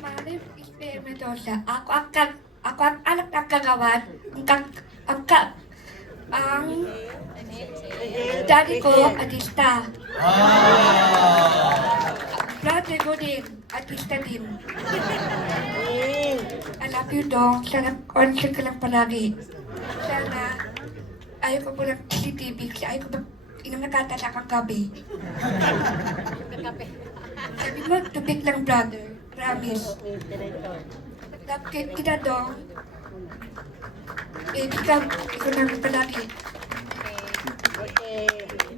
My name is Bea Mendoza. Ako ang kagawan, ang daddy ko, artista. Brother ko din, artista din. I love you, Dong. Sana conscious ka lang palagi. Sana, ayaw ko po ng CCTV kasi ayaw ko ba inom na katatakang gabi. Sabi mo, tubig lang, brother. Promise. Love kita, Dong. Baby ka, ikaw namin palagi.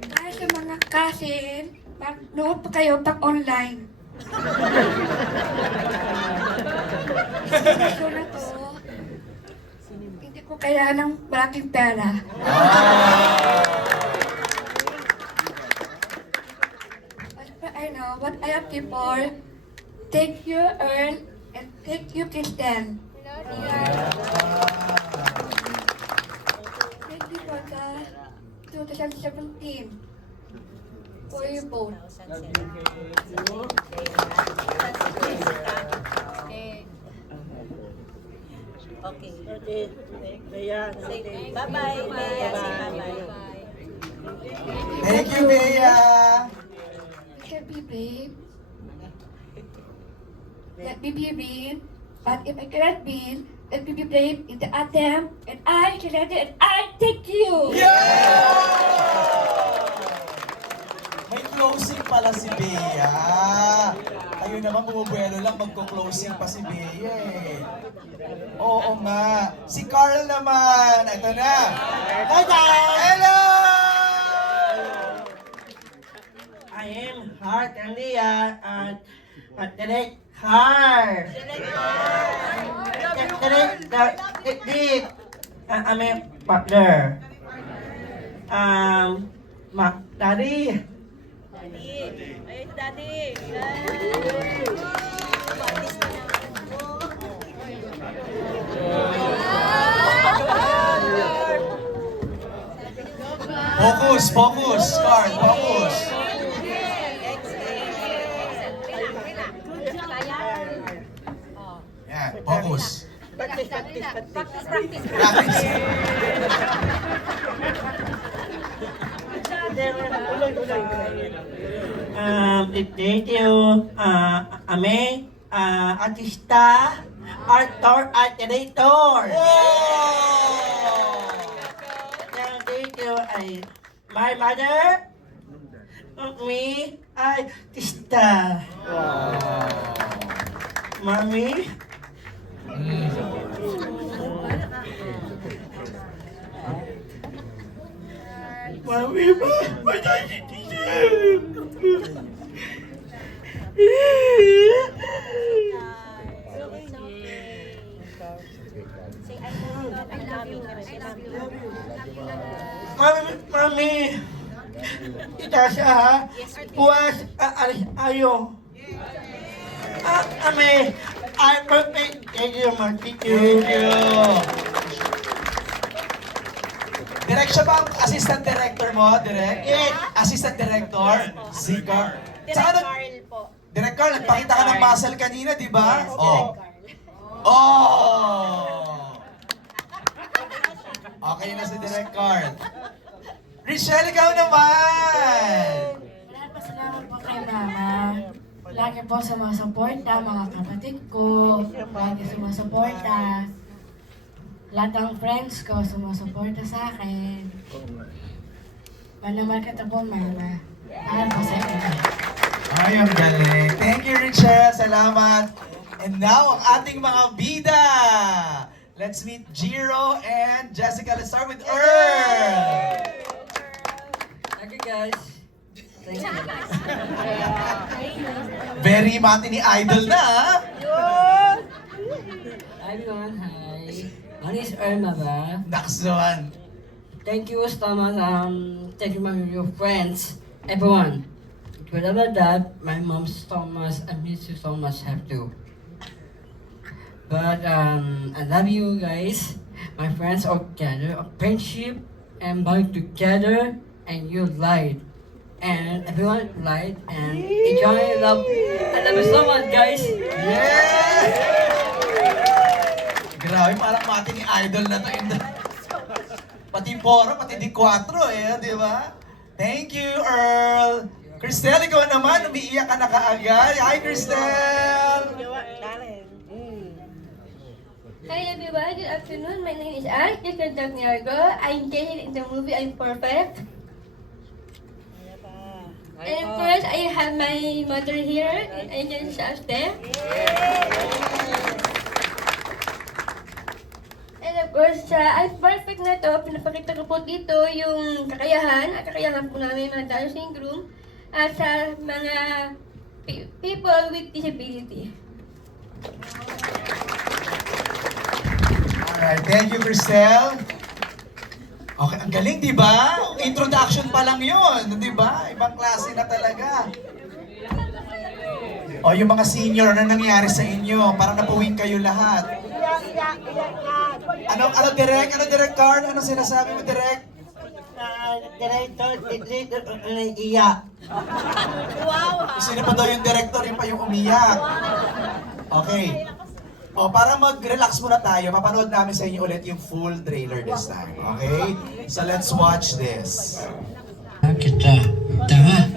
Dahil sa mga kasin, mag-nood pa kayo pag online. So na to, hindi ko kailangan ng malaking pera. But I know what I am for. Thank you, Earl, and thank you, Kristen. Thank you for the 2017 for your vote. Okay. Bea. Bye-bye. Bea. Say bye-bye. Thank you, Bea. Let me be brave. Let me be brave. But if I cannot be, let me be brave in the attempt. And I surrender and I thank you. May closing pala si Bea. Ayun naman, bumubuelo lang, magko-closing pa si Bea eh. Oo nga. Si Carl naman. Ito na. Hello! I am Hart and Leah at Direct Hart. Direct I'm a partner. Daddy. Daddy. Focus, Carl, focus. Yan, focus. Practice. Thank you, Ame, artista, actor, director. Thank you, my mother, me, artista. Mommy. Mommy, Mami, itaas ha? Puas, ayo. Ame, I'm perfect. Thank you, Thank you. Direct siya ba ang assistant director mo? Direct? Yes. Assistant director? Si Carl. Direct Carl po. Direct Carl, nagpakita ka ng muscle kanina, di ba? Oh. Oh! Okay na si Direct Carl. Richelle, ikaw naman! Salamat po kay Mama. Lagi po sumusuporta, mga kapatid ko. Lagi sumusuporta. Lahat ng friends ko sumusuporta sa akin. Manamal kita po, Mama. Mahal po sa inyo. Ay, ang galing. Thank you, Richelle. Salamat. And now, ang ating mga bida. Let's meet Jiro and Jessica. Let's start with Earl. Thank you, guys. Thank you. Very matini idol na, ha? Everyone, hi. My name is Irma ba? Naksuan. Thank you so much, thank you your friends, everyone. Without that, my mom so much, I miss you so much, have to. But, I love you guys. My friends are together, a friendship, and bond together, and you lied. And everyone lied, and enjoy love. I love you so much, guys. Yeah! Grabe, parang mati ni Idol na to. Pati Boro, pati Di Cuatro di ba? Thank you, Earl. Cristel, ikaw naman, umiiyak ka na kaagad. Hi, Cristel! Hi everyone, good afternoon. My name is Ash, Jessica Niargo. I'm dated in the movie I'm Perfect. And of course, I have my mother here, Angel Shafte. And of course, sa I'm Perfect na to, pinapakita ko po dito yung kakayahan po namin mga dancing groom at sa mga people with disability. Alright, thank you, Cristel. Okay, ang galing, di ba? Introduction pa lang yun, di ba? Ibang klase na talaga. O, yung mga senior, ano nangyari sa inyo? Parang napuwing kayo lahat. Ano, Direk? Ano, Direk Carl? Ano sinasabi mo, Direk? Director, iyak. Sino pa daw yung director? Yung pa yung umiyak. Okay. O, para mag-relax muna tayo, papanood namin sa inyo ulit yung full trailer this time. Okay? So let's watch this. Kita, tara,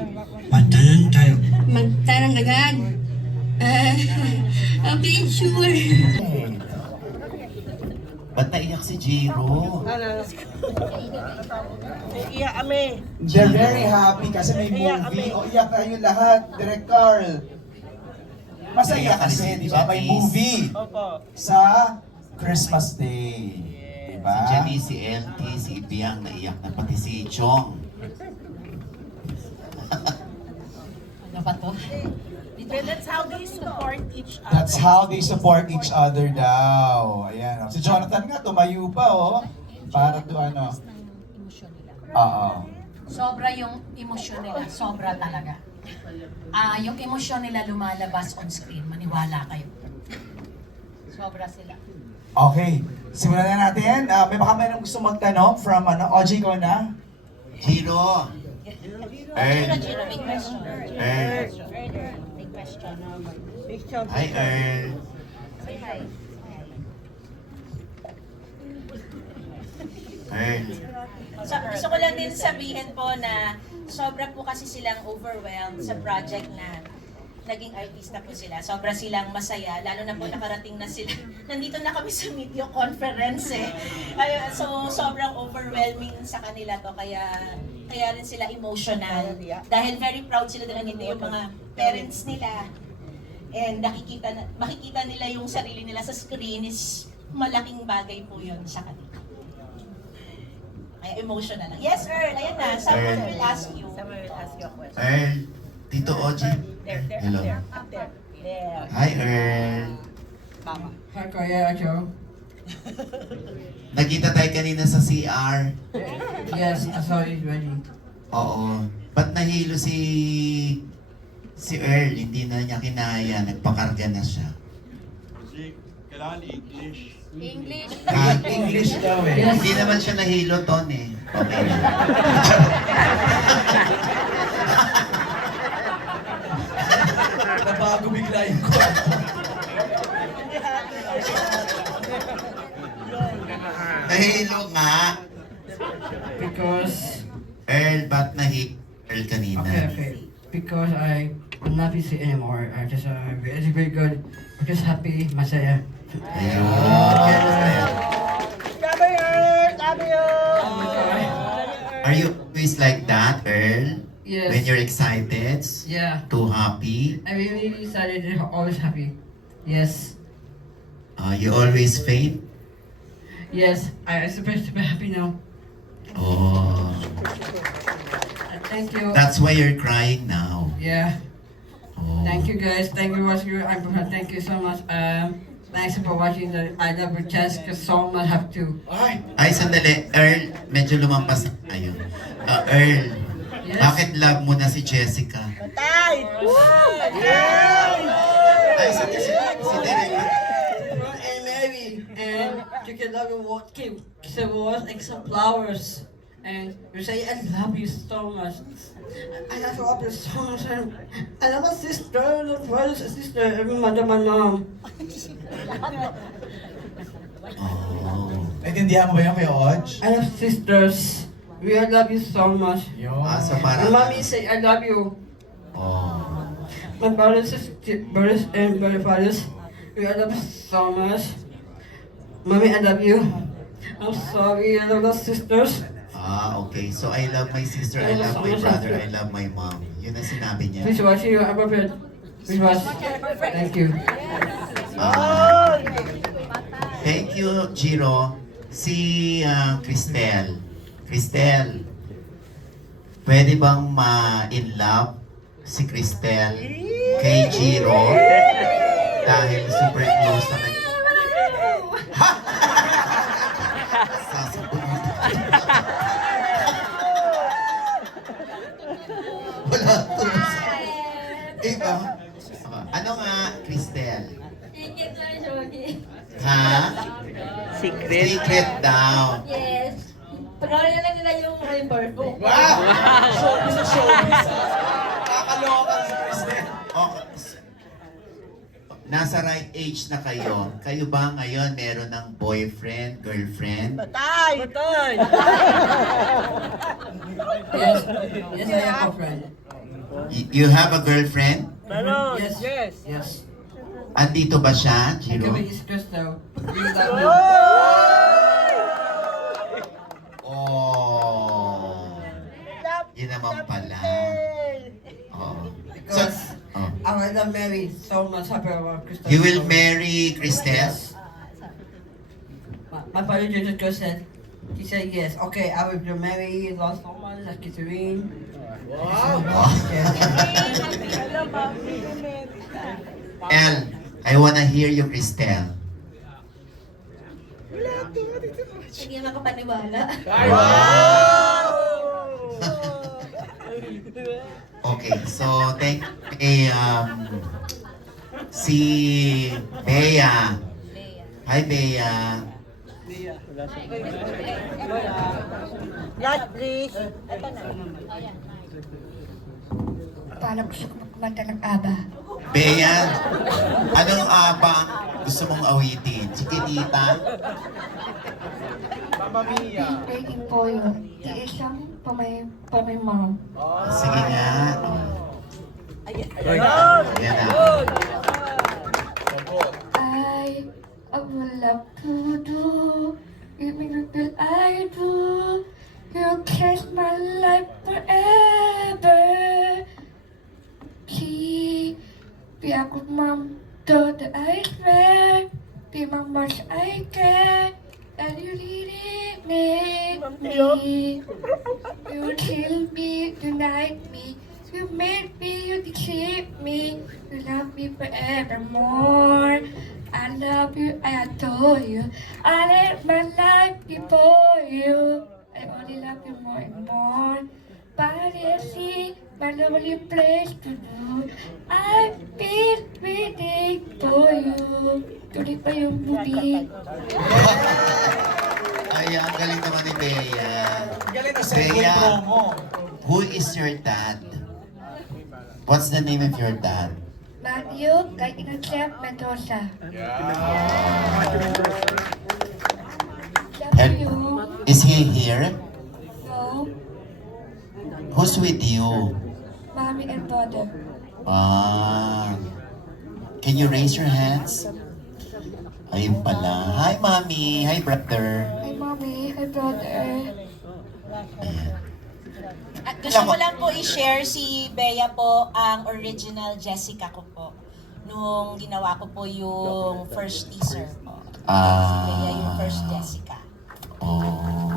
magtanan tayo. Magtarang agad. Okay, sure. Ba't naiyak si Jiro? Iyak kami. They're very happy kasi may movie. O, iyak kayo lahat, Direk Carl. Masaya kasi, di ba? May movie sa Christmas Day. Di ba? Si Jenny, si LT, si Ibiang naiyak na pati si Chong. Ano ba to? That's how they support each other. That's how they support each other daw. Ayan. Si Jonathan nga, tumayo pa, para to ano. Oo. Sobra yung emosyon nila. Sobra talaga. Yung emosyon nila lumalabas on screen. Maniwala kayo. Sobra sila. Okay. Simulan na natin. May baka mayroong gusto magtanong from OG ko na. Jiro! Jiro, may question. May question. Hi, Earl. Say hi. Earl. So, gusto ko lang din sabihin po na sobra po kasi silang overwhelmed sa project na naging artista po sila. Sobra silang masaya, lalo na po nakarating na sila. Nandito na kami sa video conference So, sobrang overwhelming sa kanila to. Kaya rin sila emotional. Dahil very proud sila na nandito yung mga parents nila. And makikita nila yung sarili nila sa screen is malaking bagay po yun sa kanila. Ay, emotional lang. Yes, Earl. Ayan na. Someone will ask you. Someone will ask you a question. Earl, Tito OG. Hello. Up there. Hi, Earl. Hi, Kuya Joe. Nagkita tayo kanina sa CR. Yes, I saw it ready. Oo. Ba't nahilo si Earl? Hindi na niya kinaya. Nagpakarga na siya. Kasi kailangan English. English. English daw Hindi naman siya nahilo, Ton Okay na. Nabago bigla yung kwarto. Nahilo nga. Because, Earl, ba't nahilo Earl kanina? okay. Because I'm not busy anymore. I just, it's very good. I'm just happy, masaya. Ayun. Are you always like that, Earl? Yes. When you're excited? Yeah. Too happy? I'm really excited and always happy. Yes. You always faint? Yes, I'm supposed to be happy now. Oh. Thank you. That's why you're crying now. Yeah. Oh. Thank you guys. Thank you for watching. Thank you so much. Thanks for watching the I Love You Jessica so much. Have to. Ay, sandali. Earl, medyo lumampas na tayo. Earl, Yes. bakit love mo na si Jessica? Tay! Ay, si Derek. And maybe and you can love you what keep the walls like some flowers. And you say I love you so much. I love you so much. I love my sister, I love brothers and sister, every mother, my mom. Oh. Naintindihan mo ba yan, Kuya Oj? I have sisters. We all love you so much. So My parang... mommy say I love you. Oh. My brothers and fathers, we all love you so much. Mommy, I love you. I'm sorry, I love those sisters. Okay. So I love my sister, I love my brother, I love my mom. Yun ang sinabi niya. Please watch you, I'm prepared. Please watch. Thank you. Thank you, Jiro. Si Cristel. Cristel, pwede bang ma-in love si Cristel kay Jiro? Dahil super close na kanya. Wala tulos. Ikaw? Ano nga, Cristel? Secret lang, Shogi. Ha? Secret. Secret daw. Yes. Panoorin lang nila yung member ko. Wow! Showbiz na showbiz. Kakaloka si Cristel. Okay. Nasa right age na kayo. Kayo ba ngayon meron ng boyfriend, girlfriend? Patay! Patay! Yes, yes, I have a friend. You have a girlfriend? Meron! Yes, Yes! yes. Andito ba siya, Her Jiro? name is Crystal. We love you. Oh. Yun naman pala. Oh. So, Because oh. I want to marry so much happy about Crystal. You will marry Cristel? My father just said, he said yes. Okay, I will marry lost someone like Catherine. Wow. El, I wanna hear you, Cristel. Hindi makapaniwala. Okay, so thank si Bea. Hi, Bea. Last, please. Ito na. Paano gusto ko kumanta ng ABBA? Bea, anong abang gusto mong awitin? Chiquitita? Mamma Mia. Waiting po yun. Iisang pa may mom. Sige nga. Ayun! Yan na. I would love to do even if I do. You change my life forever. Be a good mom, though that I swear. Be how much I care. And you really need me. You kill me, you like me. You made me, you deceive me. You love me forevermore. I love you, I adore you. I let my life before you. I only love you more and more. Paradise, my lovely place to do. I've been waiting for you. Tuloy pa yung movie. Ay, ang galing naman ni Bea. Galing na segue promo. Who is your dad? What's the name of your dad? Matthew, kay Inachef Mendoza. Love you. Is he here? No, Who's with you? mommy and brother. Can you raise your hands? Ayun pala. Hi, mommy. Hi, brother. Hi, mommy. Hi, brother. At gusto ko lang po i-share si Bea po ang original Jessica ko po. Nung ginawa ko po yung first teaser po. Si Bea yung first Jessica. Oh.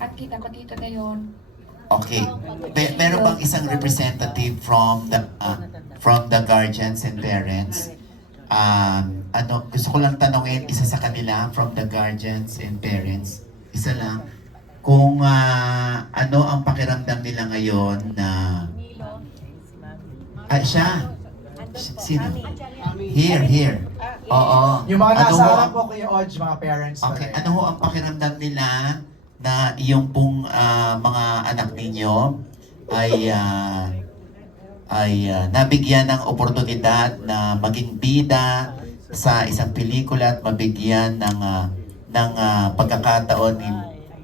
At kita ko dito ngayon. Okay. Meron bang isang representative from the guardians and parents? Gusto ko lang tanongin isa sa kanila from the guardians and parents. Isa lang. Kung ano ang pakiramdam nila ngayon na siya. Sino? Here. Oo. Yung mga Ano nasa ho harap ang- po, Kuya Oj, mga parents. Okay, ano ho ang pakiramdam nila na yung pong mga anak ninyo ay nabigyan ng oportunidad na maging bida sa isang pelikula at mabigyan ng pagkakataon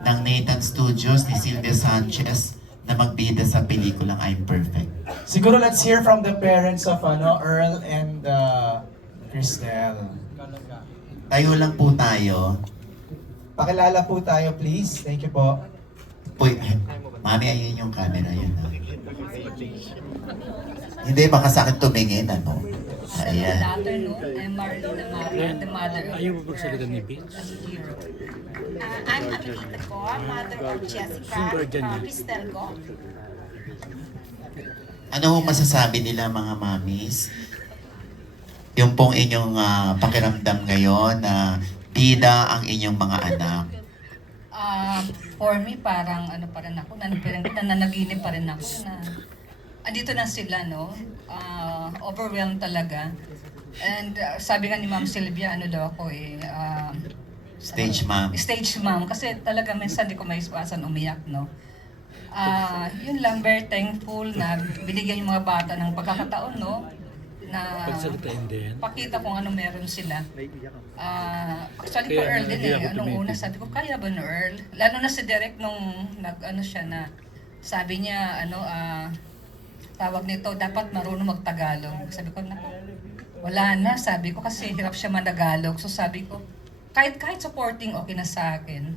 ng Nathan Studios ni Sylvia Sanchez na magbida sa pelikulang I'm Perfect. Siguro let's hear from the parents of Earl and Cristel. Tayo lang po tayo. Pakilala po tayo, please. Thank you po. Uy, mami, ayun yung camera yun. Hindi, baka sa akin tumingin, ano? Ayan. Daughter, no? I'm Marlene Amaria, the mother of Ayaw mo magsalita ni Vince? I'm Amelita Go, mother of Jessica, Cristel Go. Ano hong masasabi nila mga mamis? Yung pong inyong pakiramdam ngayon na bida ang inyong mga anak. For me, parang ano pa rin ako, nananaginip pa rin ako na andito na sila, no? Overwhelmed talaga. And sabi nga ni Ma'am Sylvia, ano daw ako Stage mom. Stage mom. Kasi talaga minsan di ko maiwasan umiyak, no? Yun lang, very thankful na binigyan yung mga bata ng pagkakataon, no? Na pakita kung ano meron sila. Actually ko Earl din anong una sabi ko, kaya ba no Earl? Lalo na si Derek nung nag-ano siya na sabi niya tawag nito, dapat marunong mag-Tagalog. Sabi ko, naku, wala na, sabi ko, kasi hirap siya man-Tagalog. So sabi ko, kahit supporting, okay na sa akin.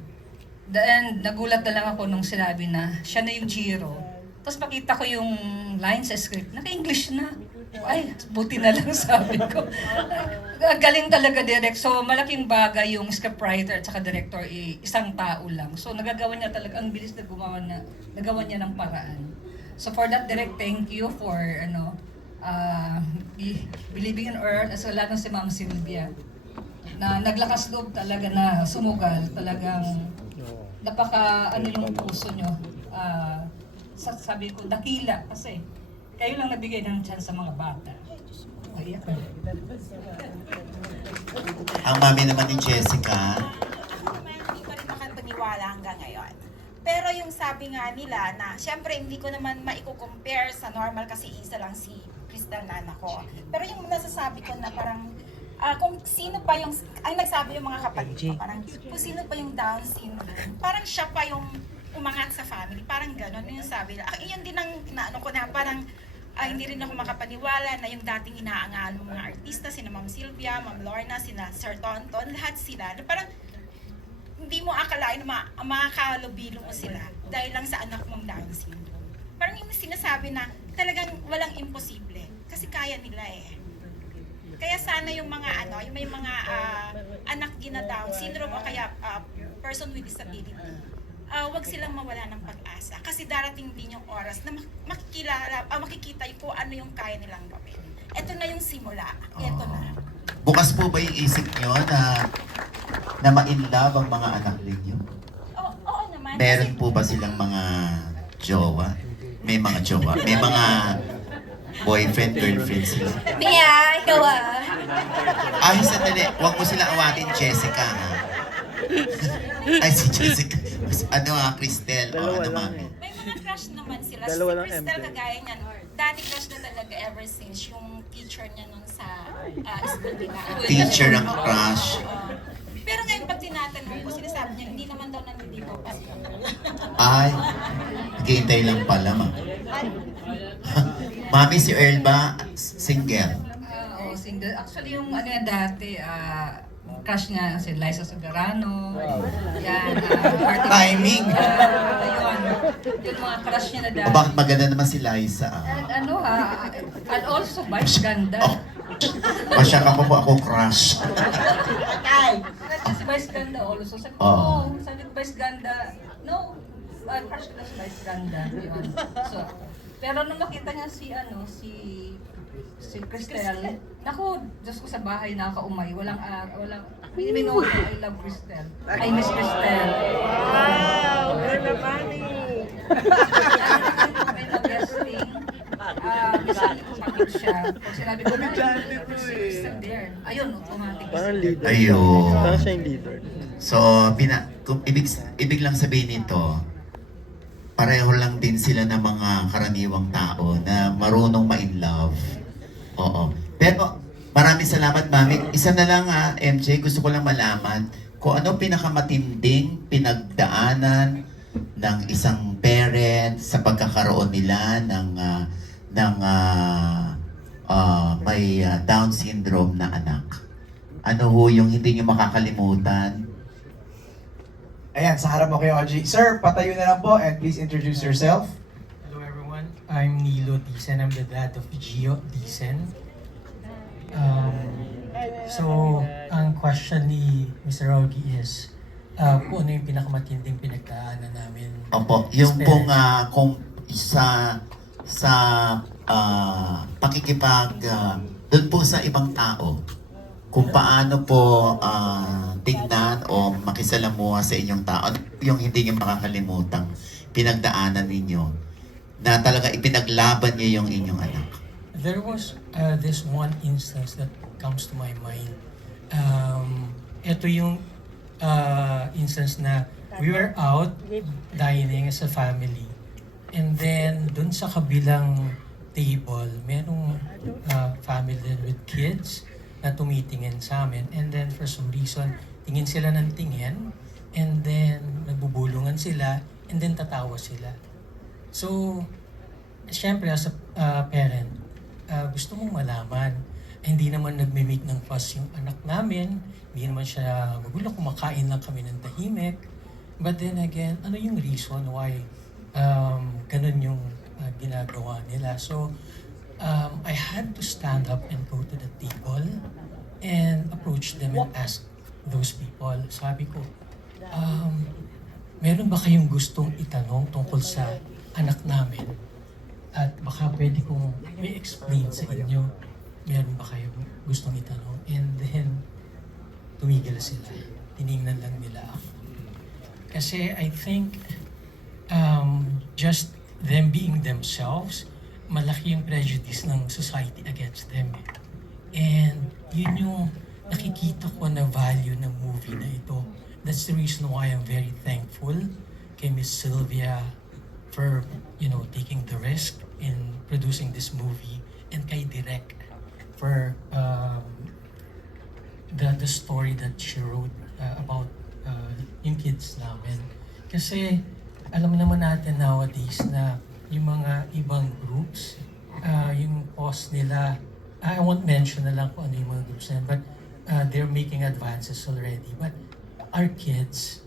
And nagulat na lang ako nung sinabi na siya na yung Jiro. Tapos makita ko yung line sa script, naka-English na. Ay, buti na lang sabi ko. Galing talaga direct. So malaking bagay yung scriptwriter at saka director, isang tao lang. So nagagawa niya talaga, ang bilis na nagawa niya ng paraan. So for that, direct thank you for believing in Earl, as well as si Ma'am Sylvia, na naglakas loob talaga na sumugal, talagang napaka yung puso nyo. Sabi ko, dakila kasi kayo lang nabigay ng chance sa mga bata. Ang mami naman ni Jessica. Ako naman, hindi ko rin makapaniwala hanggang ngayon. Pero yung sabi nga nila na, syempre hindi ko naman maiko-compare sa normal kasi isa lang si Cristel na anak ko. Pero yung nasasabi ko na parang, kung sino pa yung, ang nagsabi yung mga kapatid ko, parang kung sino pa yung Down syndrome, parang siya pa yung umangat sa family, parang gano'n yung sabi nila. Iyon din ang naano ko na parang, hindi rin ako makapaniwala na yung dating inaangaan ng mga artista, sina Ma'am Sylvia, Ma'am Lorna, sina Sir Tonton, lahat sila, na parang hindi mo akalain na makakalubilo mo sila dahil lang sa anak mong Down syndrome. Parang yung sinasabi na talagang walang imposible kasi kaya nila eh. Kaya sana yung mga yung may mga anak din na Down syndrome o kaya person with disability, wag silang mawala ng pag-asa kasi darating din yung oras na makikita yung kung ano yung kaya nilang gawin. Ito na yung simula. Ito na. Bukas po ba yung isip nyo na ma-inlove ang mga anak ninyo? Oo naman. Meron po ba silang mga jowa? May mga jowa? May mga boyfriend, girlfriend sila? Mia, ikaw Ay, sandali. Huwag mo silang awatin, Jessica, ha? Ay, si Jessica. Ano Cristel? O ano, mami? May mga crush naman sila. Si Cristel kagaya niyan. Dati crush na talaga ever since yung teacher niya nun sa school nila. Teacher ang crush. Pero ngayon pag tinatanong ko, sinasabi niya, hindi naman daw naniligaw pa. Ay, naghihintay lang pala, ma. Mami, si Earl ba single? Oo, single. Actually, yung dati, crush niya si Liza Soberano. Yan, Timing! Ayun. Yung mga crush niya na dati. Bakit maganda naman si Liza? And and also Vice Ganda. Masya ka po ako crush. Si Vice Ganda also. Sabi ko, sabi ko Vice Ganda. No, crush ko na si Vice Ganda. Yun. So, pero nung makita niya si Cristel, naku, Diyos ko sa bahay nakaumay, walang minuto, I love Cristel. I miss Cristel. Wow! Ganda mami! May mag-guesting, minsan pagod siya. Pag sinabi ko na, si Cristel there. Ayun, automatic. Parang leader. Ayun. Parang siya yung leader. So, kung ibig lang sabihin nito, pareho lang din sila ng mga karaniwang tao na marunong ma-in love. Oo. Pero Maraming salamat, Mami. Isa na lang MJ, gusto ko lang malaman kung ano pinakamatinding pinagdaanan ng isang parent sa pagkakaroon nila ng may Down syndrome na anak. Ano ho yung hindi niyo makakalimutan? Ayan, sa harap mo kay Audrey. Sir, patayo na lang po and please introduce yourself. Hello everyone, I'm Nilo Dicen. I'm the dad of Gio Dicen. So, ang question ni Mr. Rogi is, kung ano yung pinakamatinding pinagdaanan namin. Opo, yung pong kung sa pakikipag doon po sa ibang tao, kung paano po tingnan o makisalamuha sa inyong tao, yung hindi niyo makakalimutang pinagdaanan ninyo na talaga ipinaglaban niyo yung inyong anak. There was this one instance that comes to my mind. Ito yung instance na we were out dining as a family. And then, dun sa kabilang table, merong family with kids na tumitingin sa amin. And then, for some reason, tingin sila ng tingin. And then, nagbubulungan sila. And then, tatawa sila. So, syempre, as a parent, gusto mong malaman. Hindi naman nagme-make ng fuss yung anak namin. Hindi naman siya magulo. Kumakain lang kami ng tahimik. But then again, ano yung reason why ganun yung ginagawa nila? So, I had to stand up and go to the table and approach them and ask those people. Sabi ko, meron ba kayong gustong itanong tungkol sa anak namin? At baka pwede kong may explain sa inyo, meron ba kayong gustong itanong? And then, tumigil sila. Tiningnan lang nila ako. Kasi I think, just them being themselves, malaki yung prejudice ng society against them. And yun yung nakikita ko na value ng movie na ito. That's the reason why I'm very thankful kay Miss Sylvia for, taking the risk in producing this movie, and kay Direk for the story that she wrote about yung kids namin. Kasi alam naman natin nowadays na yung mga ibang groups, yung post nila, I won't mention na lang kung ano yung mga groups na, but they're making advances already. But our kids,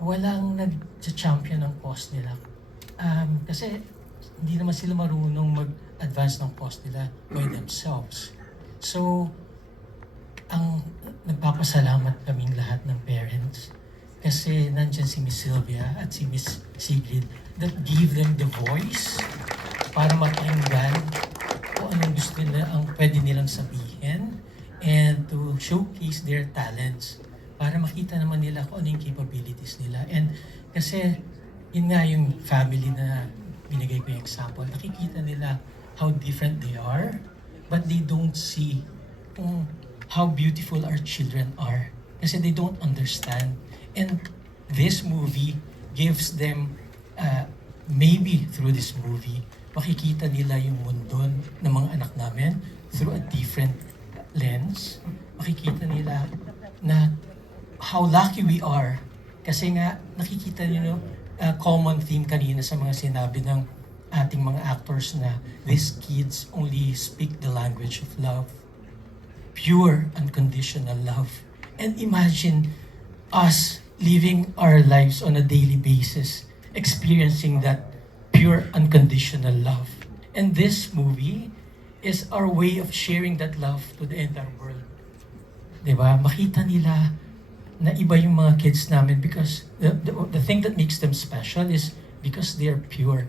walang nag-champion ng cause nila. Kasi hindi naman sila marunong mag-advance ng cause nila by themselves. So, ang nagpapasalamat kaming lahat ng parents kasi nandyan si Miss Sylvia at si Miss Sigrid that give them the voice para mapakinggan kung anong gusto nila, ang pwede nilang sabihin, and to showcase their talents para makita naman nila kung ano yung capabilities nila. And kasi yun nga yung family na binigay ko yung example, nakikita nila how different they are, but they don't see how beautiful our children are kasi they don't understand. And this movie gives them, maybe through this movie, makikita nila yung mundo ng mga anak namin through a different lens. Makikita nila na how lucky we are kasi nga nakikita nyo common theme kanina sa mga sinabi ng ating mga actors na these kids only speak the language of love. Pure, unconditional love. And imagine us living our lives on a daily basis, experiencing that pure, unconditional love. And this movie is our way of sharing that love to the entire world. Diba? Makita nila na iba yung mga kids namin because the thing that makes them special is because they're pure,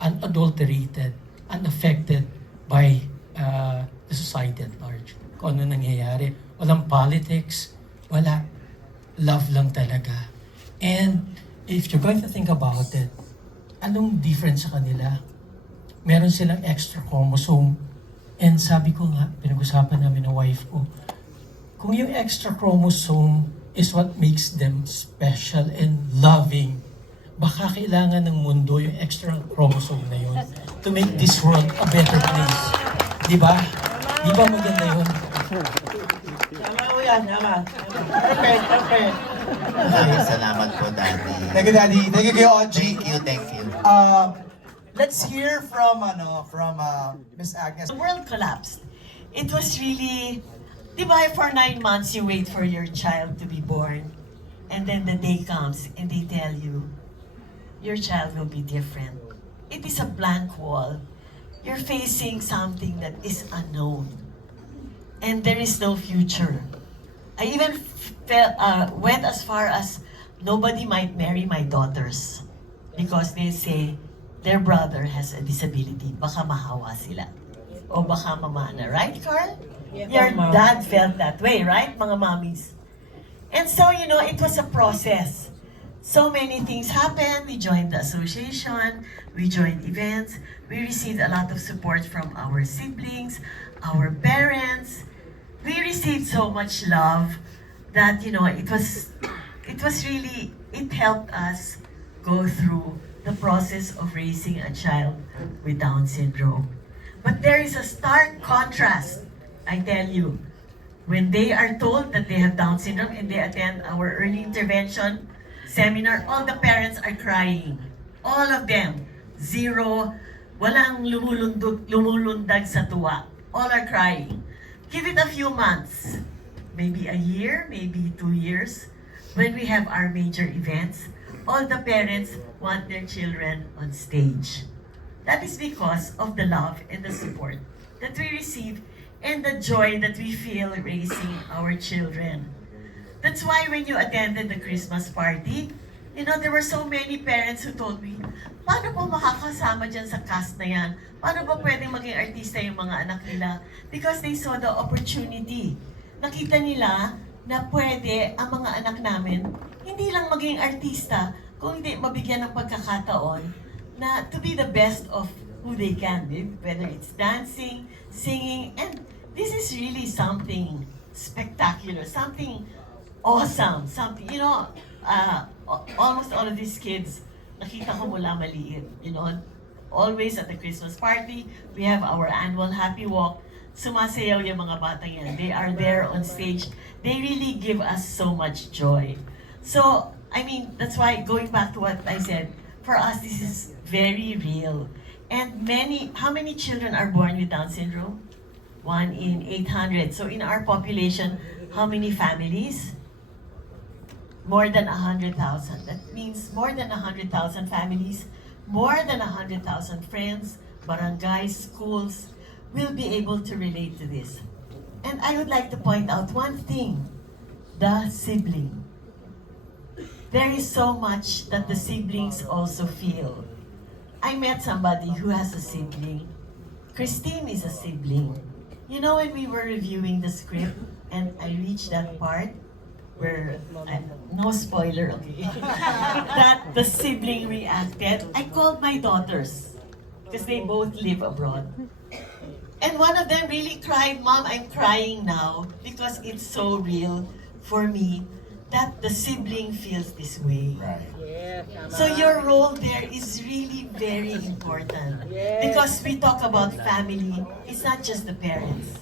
unadulterated, unaffected by the society at large. Kung ano nangyayari. Walang politics, wala. Love lang talaga. And if you're going to think about it, anong difference sa kanila? Meron silang extra chromosome. And sabi ko nga, pinag-usapan namin ng wife ko, kung yung extra chromosome is what makes them special and loving, baka kailangan ng mundo yung extra chromosome na yun to make this world a better place. Di ba? Di ba maganda yun? Tama ko yan, tama. Perfect, perfect. Maraming salamat po, Daddy. Thank you, Daddy. Thank you, Audrey. Thank you. Let's hear from Miss Agnes. The world collapsed. It was really, di ba, for 9 months you wait for your child to be born. And then the day comes and they tell you, your child will be different. It is a blank wall. You're facing something that is unknown. And there is no future. I even went as far as nobody might marry my daughters because they say their brother has a disability. Baka mahawa sila. O baka mamana. Right, Carl? Your dad felt that way, right, mga mommies? And so, you know, it was a process. So many things happened. We joined the association. We joined events. We received a lot of support from our siblings, our parents. We received so much love that, you know, it helped us go through the process of raising a child with Down syndrome. But there is a stark contrast, I tell you. When they are told that they have Down syndrome and they attend our early intervention seminar, all the parents are crying. All of them. Zero. Walang lumulundag sa tuwa. All are crying. Give it a few months. Maybe a year, maybe 2 years. When we have our major events, all the parents want their children on stage. That is because of the love and the support that we receive and the joy that we feel raising our children. That's why when you attended the Christmas party, you know, there were so many parents who told me, paano po makakasama dyan sa cast na yan? Paano ba pwedeng maging artista yung mga anak nila? Because they saw the opportunity. Nakita nila na pwede ang mga anak namin hindi lang maging artista, kung hindi mabigyan ng pagkakataon na to be the best of who they can be, whether it's dancing, singing, and this is really something spectacular, something awesome, something, you know, almost all of these kids, nakita ko mula maliit, you know, always at the Christmas party, we have our annual happy walk, sumasayaw yung mga batang yan, they are there on stage, they really give us so much joy. So, I mean, that's why, going back to what I said, for us, this is very real. And how many children are born with Down syndrome? 1 in 800. So in our population, how many families? More than 100,000. That means more than 100,000 families, more than 100,000 friends, barangays, schools will be able to relate to this. And I would like to point out one thing, the sibling. There is so much that the siblings also feel. I met somebody who has a sibling. Christine is a sibling. You know, when we were reviewing the script and I reached that part where, no spoiler, okay, that the sibling reacted, I called my daughters because they both live abroad. And one of them really cried, "Mom, I'm crying now because it's so real for me that the sibling feels this way." So your role there is really very important. Because we talk about family, it's not just the parents.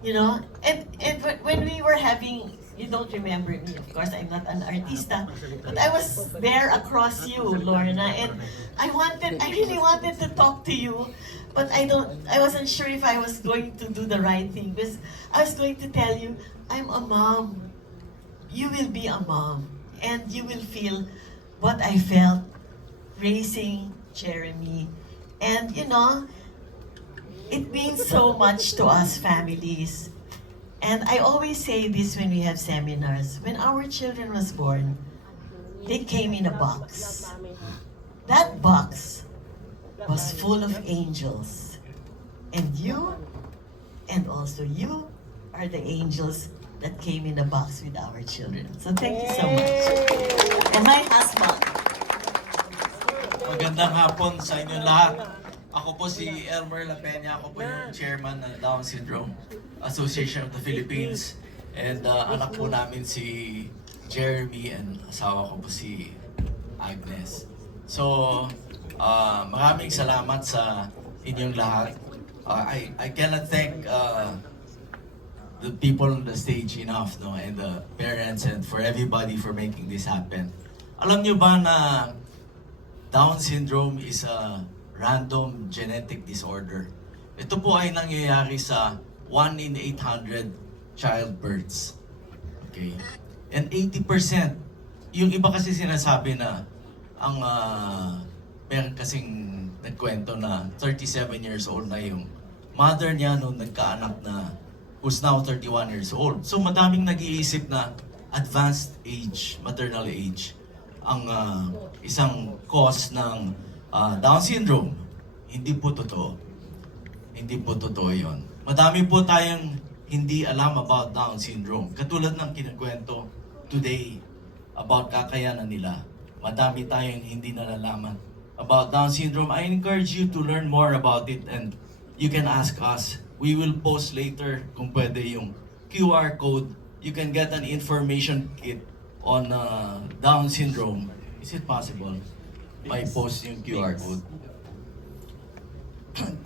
You know? And when we were having, you don't remember me, of course, I'm not an artista, but I was there across you, Lorna, and I really wanted to talk to you, but I wasn't sure if I was going to do the right thing, because I was going to tell you, I'm a mom. You will be a mom, and you will feel what I felt raising Jeremy. And you know, it means so much to us families. And I always say this when we have seminars. When our children was born, they came in a box. That box was full of angels. And you, and also you, are the angels that came in the box with our children. So thank you so much. And my husband. Magandang hapon sa inyo lahat. Ako po si Elmer La Peña. Ako po yung chairman ng Down Syndrome Association of the Philippines. And anak po namin si Jeremy and asawa ko po si Agnes. So, maraming salamat sa inyong lahat. I cannot thank the people on the stage enough, no, and the parents and for everybody for making this happen. Alam niyo ba na Down syndrome is a random genetic disorder? Ito po ay nangyayari sa 1 in 800 childbirths. Okay? And 80%, yung iba kasi sinasabi na ang meron kasing nagkwento na 37 years old na yung mother niya nung nagkaanak na who's now 31 years old. So madaming nag-iisip na advanced age, maternal age, ang isang cause ng Down syndrome. Hindi po totoo. Hindi po totoo yun. Madami po tayong hindi alam about Down syndrome. Katulad ng kinakwento today about kakayanan nila. Madami tayong hindi nalalaman about Down syndrome. I encourage you to learn more about it and you can ask us. We will post later kung pwede yung QR code. You can get an information kit on Down syndrome. Is it possible? By post yung QR code.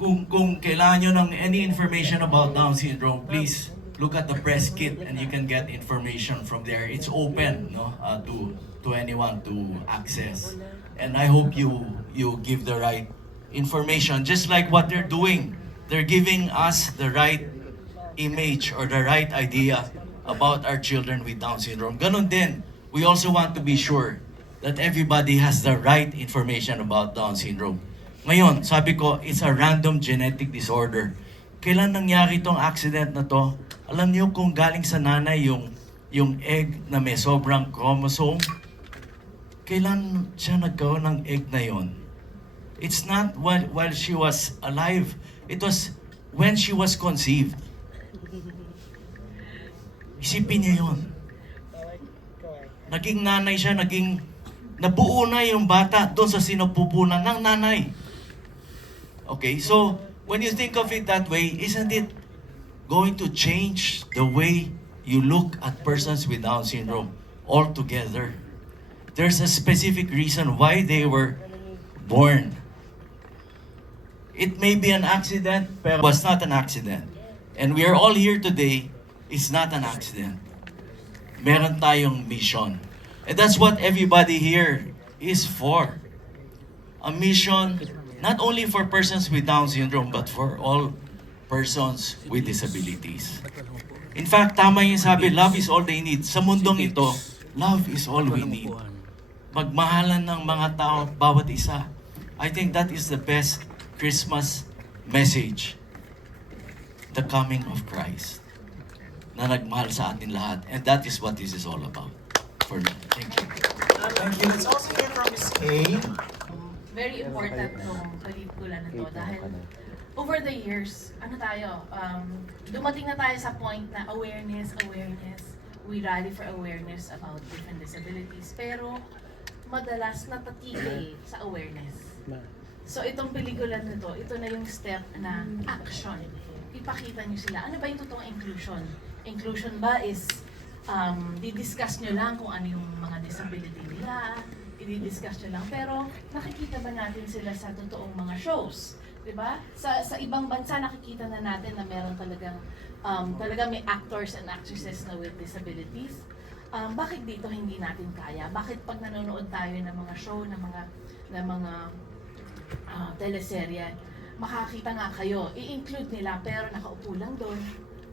Kung kailangan nyo ng any information about Down syndrome, please look at the press kit and you can get information from there. It's open, no, to anyone to access. And I hope you give the right information, just like what they're doing. They're giving us the right image or the right idea about our children with Down syndrome. Ganon din, we also want to be sure that everybody has the right information about Down syndrome. Ngayon, sabi ko, it's a random genetic disorder. Kailan nangyari itong accident na to? Alam niyo kung galing sa nanay yung egg na may sobrang chromosome? Kailan siya nagkaroon ng egg na yon? It's not while she was alive. It was when she was conceived. Isipin niyo yun. Naging nanay siya, nabuo na yung bata doon sa sinupupunan ng nanay. Okay, so when you think of it that way, isn't it going to change the way you look at persons with Down syndrome altogether? There's a specific reason why they were born. It may be an accident, but it was not an accident. And we are all here today, it's not an accident. Meron tayong mission. And that's what everybody here is for. A mission not only for persons with Down syndrome, but for all persons with disabilities. In fact, tama yung sabi, love is all they need. Sa mundong ito, love is all we need. Magmahalan ng mga tao, bawat isa. I think that is the best Christmas message. The coming of Christ. Na nagmahal sa atin lahat. And that is what this is all about. For me. Thank you. Thank you. Let's also hear from Ms. Kay. Very important tong pelikula na to dahil over the years, dumating na tayo sa point na awareness, we rally for awareness about different disabilities, pero madalas natatigil sa awareness. So itong pelikula na to, ito na yung step na action. Ipakita nyo sila, ano ba yung totoong inclusion? Inclusion ba is, di-discuss nyo lang kung ano yung mga disability nila, i-discuss nyo lang, pero nakikita ba natin sila sa totoong mga shows? Diba? Sa ibang bansa nakikita na natin na meron talagang may actors and actresses na with disabilities. Bakit dito hindi natin kaya? Bakit pag nanonood tayo ng mga show, ng mga teleserye, makakita nga kayo, i-include nila pero nakaupo lang doon,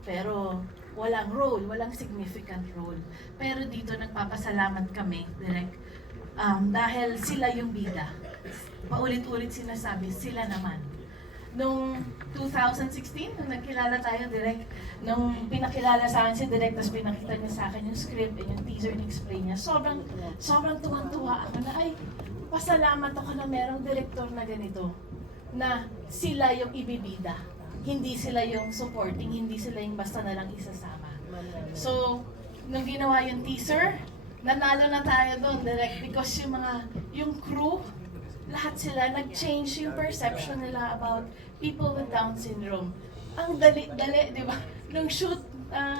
pero walang role, walang significant role. Pero dito nagpapasalamat kami, direct, dahil sila yung bida. Paulit-ulit sinasabi, sila naman. Nung 2016, nung nagkilala tayo, direct, nung pinakilala sa akin si direct, tapos pinakita niya sa akin yung script and yung teaser and explain niya, sobrang tuwang-tuwa ako na, ay, pasalamat ako na merong director na ganito, na sila yung ibibida. Hindi sila yung supporting, hindi sila yung basta na lang isasama. So, nung ginawa yung teaser, nanalo na tayo doon direct because yung crew, lahat sila nag-change yung perception nila about people with Down syndrome. Ang dali, di ba? Nung shoot,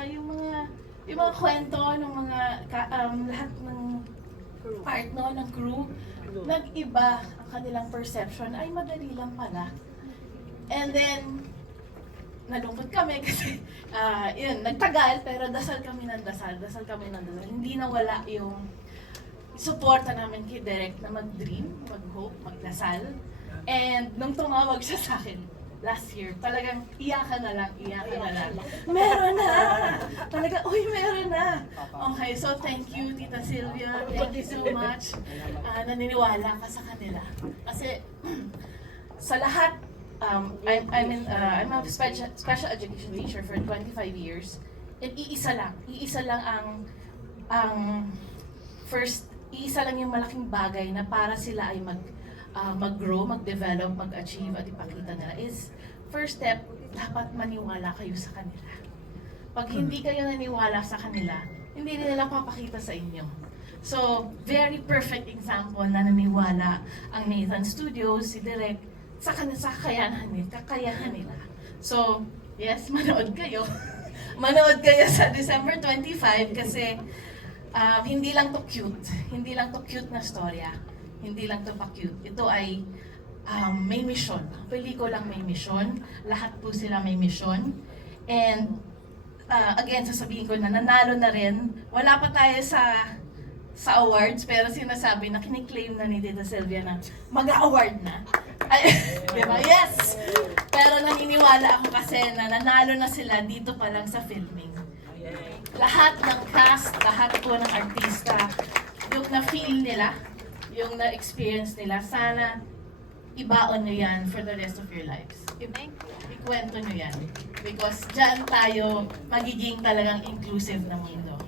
yung mga kwento ng mga lahat ng part ng crew, nag-iba ang kanilang perception, ay madali lang pala. And then, nalungkot kami kasi yun, nagtagal pero dasal kami ng dasal. Hindi nawala yung suporta namin kay Derek na mag-dream, mag-hope, magdasal. And nung tumawag siya sa akin last year, talagang iyakan na lang. Meron na! Talaga, uy, meron na! Okay, so thank you, Tita Sylvia. Thank you so much. Naniniwala ka sa kanila. Kasi sa lahat, I'm a special education teacher for 25 years. And iisa lang yung malaking bagay na para sila ay mag-grow, mag-develop, mag-achieve at ipakita nila is first step, dapat maniwala kayo sa kanila. Pag hindi kayo naniwala sa kanila, hindi nila papakita sa inyo. So, very perfect example na naniwala ang Nathan Studios, si Direk, sa kakayahan nila. So, yes, manood kayo. Manood kayo sa December 25 kasi hindi lang to cute na storya. Hindi lang to pa-cute. Ito ay may mission. Pelikulang may mission. Lahat po sila may mission. And again, sasabihin ko na nanalo na rin. Wala pa tayo sa awards, pero sinasabi na kiniklaim na ni Tita Sylvia na mag-award na. Ay, diba? Yes! Pero naniniwala ako kasi na nanalo na sila dito pa lang sa filming. Lahat ng cast, lahat po ng artista, yung na-feel nila, yung na-experience nila, sana ibaon nyo yan for the rest of your lives. Ikwento nyo yan. Because dyan tayo magiging talagang inclusive na mundo.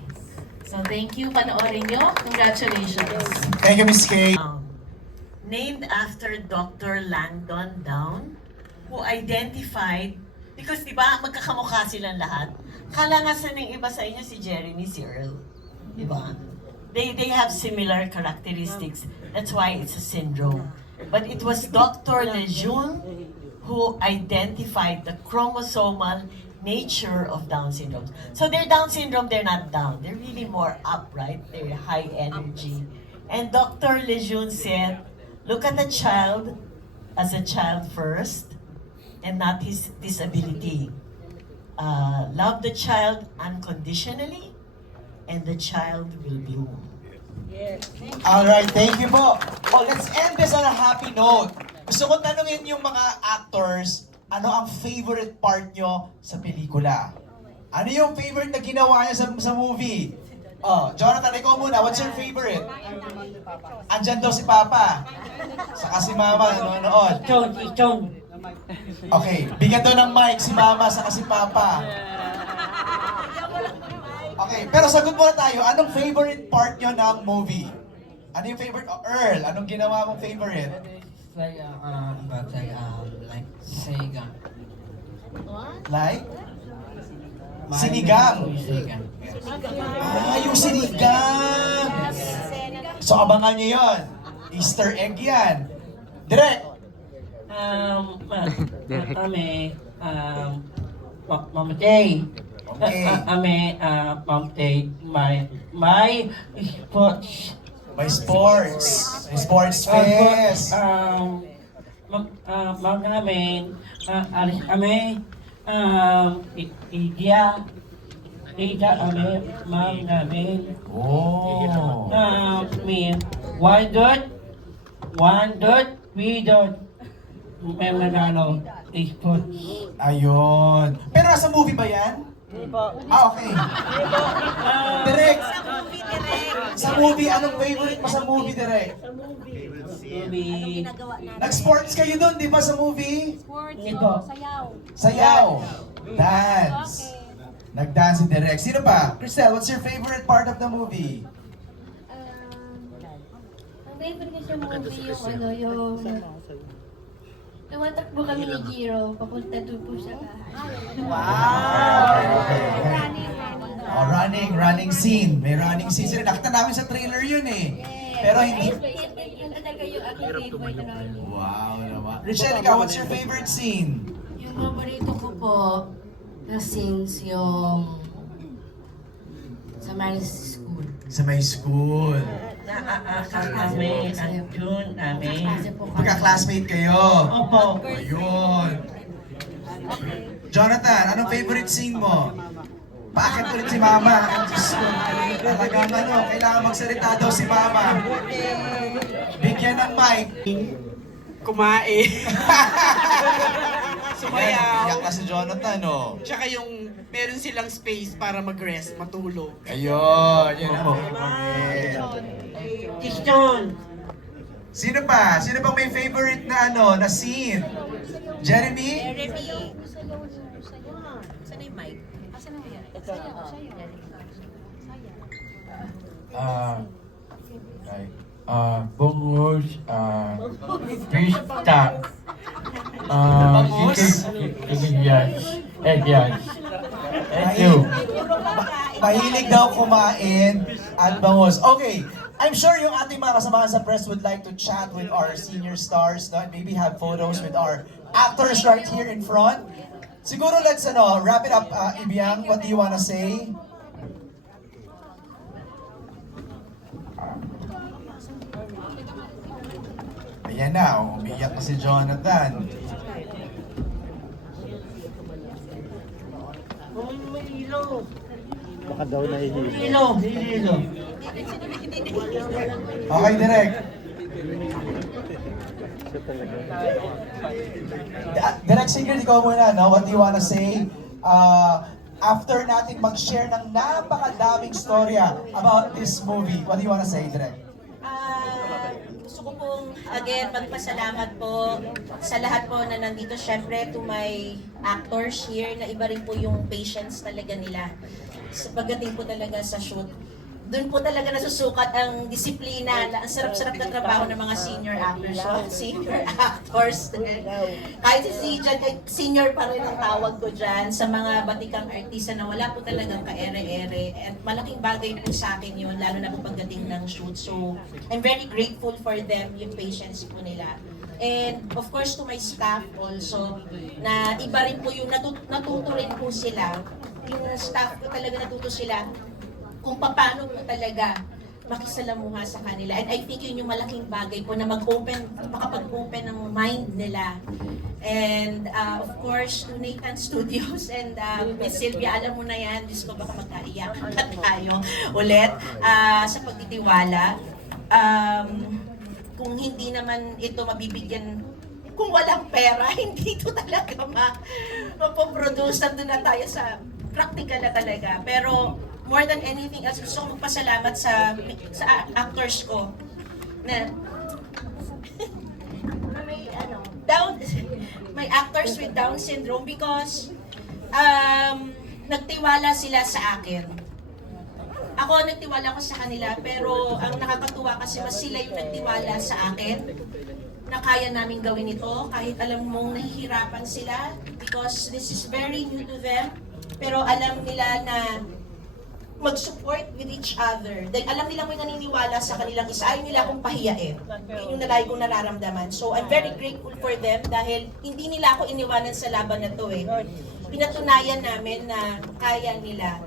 So thank you, panoorin nyo. Congratulations. Thank you, Miss Kay. Named after Dr. Langdon Down, who identified, because di ba magkakamukha silang lahat, kalangasan ng iba sa inyo si Jeremy, si Earl. Di ba? They have similar characteristics. That's why it's a syndrome. But it was Dr. Lejeune who identified the chromosomal nature of Down syndrome. So they're Down syndrome, they're not down. They're really more upright. They're high energy. And Dr. Lejeune said, look at the child as a child first and not his disability. Love the child unconditionally and the child will bloom. Alright, thank you po. Oh, let's end this on a happy note. Gusto ko tanungin yung mga actors, ano ang favorite part nyo sa pelikula? Ano yung favorite na ginawa nyo sa movie? Oh, Jonathan, ikaw muna. What's your favorite? Andyan daw si Papa. Saka si Mama nanonood. Okay, bigyan daw ng mic si Mama saka si Papa. Okay, pero sagot muna tayo. Anong favorite part nyo ng movie? Ano yung favorite? Oh, Earl, anong ginawa mong favorite? Like sega. Like? Sinigang. Yung sinigang. So abangan nyo yun. Easter egg yan. Direk. Kami, Mama Jay. Mama Jay, my sports. May sports. May sports fest. Magamin, alis kami, Ida kami, magamin. Oh. One dot, three dot, may manalo, sports. Ayun. Pero nasa movie ba yan? Okay. Direk. Sa movie, anong favorite mo sa movie, Direk? Nag-sports kayo doon, di ba, sa movie? Sayaw. Dance. Nag-dance si Direk. Sino pa? Cristel, what's your favorite part of the movie? Ang favorite ko sa movie yung tumatakbo kami ni Jiro, papunta doon po sa bahay. Oh, running scene. May running scene. Sila, nakita namin sa trailer yun eh. Pero hindi. Yun talaga yung aking favorite na running. Wow naman. Richelle, ikaw, what's your favorite scene? Yung paborito ko po na scenes yung sa my school. Sa may school. Kami, ang June, kami. Pagka-classmate kayo. Opo. Ayun. Jonathan, anong favorite scene mo? Paakit ulit si Mama. Ang Diyos ko. Talagang kailangan magsalita daw si Mama. Bigyan ng mic. Kumain. Yan, Sumayaw. iyak na si Jonathan, oh. Tsaka yung meron silang space para mag-rest, matulog. Ayun, yun ang favorite. Christian. Sino pa? Sino bang may favorite na na scene? Jeremy? Jeremy. Saan yung mic? Bungus, pista, Bangus? yes, yes. Thank you. Mahilig daw kumain at bangus. Okay, I'm sure yung ating mga kasamahan sa press would like to chat with our senior stars, no? And maybe have photos with our actors right here in front. Siguro let's wrap it up, Ibiang. What do you wanna say? Ayan na, umiyak na si Jonathan. Baka daw nahihilo. Hilo. Okay, direct. Siya talaga. Direct Sigrid, ikaw muna, no? What do you wanna say? After natin mag-share ng napakadaming storya about this movie, what do you wanna say, Direct? Gusto ko pong, again, magpasalamat po sa lahat po na nandito. Syempre, to my actors here, na iba rin po yung patience talaga nila. Sa pagdating po talaga sa shoot, doon po talaga nasusukat ang disiplina. Ang sarap-sarap na trabaho ng mga senior actors. Senior actors. Kahit si Jan, senior pa rin ang tawag ko dyan sa mga batikang artista na wala po talagang ka-ere-ere. At malaking bagay po sa akin yun, lalo na po pagdating ng shoot. So, I'm very grateful for them, yung patience po nila. And of course to my staff also, na iba rin po yung natuto rin po sila. Yung staff ko talaga natuto sila kung paano po talaga makisalamuha sa kanila. And I think yun yung malaking bagay po na makapag-open ng mind nila. And of course, to Nathan Studios and Miss Sylvia, alam mo na yan, Diyos ko baka magkaiyak tayo ulit sa pagtitiwala. Kung hindi naman ito mabibigyan, kung walang pera, hindi ito talaga mapoproduce. Nandun na tayo sa practical na talaga. Pero more than anything else, gusto ko magpasalamat sa actors ko na may actors with Down syndrome because nagtiwala sila sa akin. Ako nagtiwala ko sa kanila, pero ang nakakatuwa kasi mas sila yung nagtiwala sa akin na kaya namin gawin ito kahit alam mong nahihirapan sila because this is very new to them, pero alam nila na mag-support with each other. Dahil alam nila may naniniwala sa kanilang isa, ayaw nila akong pahiyain. Yun yung nalagi kong nararamdaman. So I'm very grateful for them dahil hindi nila ako iniwanan sa laban na to eh. Pinatunayan namin na kaya nila.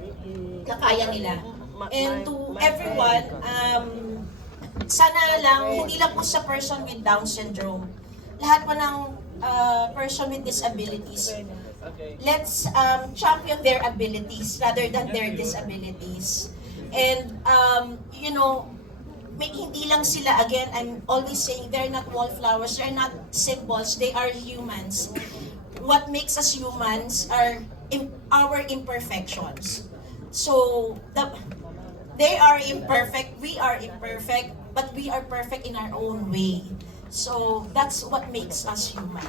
And to everyone, sana lang, hindi lang po sa person with Down syndrome, lahat po ng person with disabilities, let's champion their abilities rather than their disabilities. And, hindi lang sila, again, I'm always saying, they're not wallflowers, they're not symbols, they are humans. What makes us humans are our imperfections. So, they are imperfect, we are imperfect, but we are perfect in our own way. So, that's what makes us human.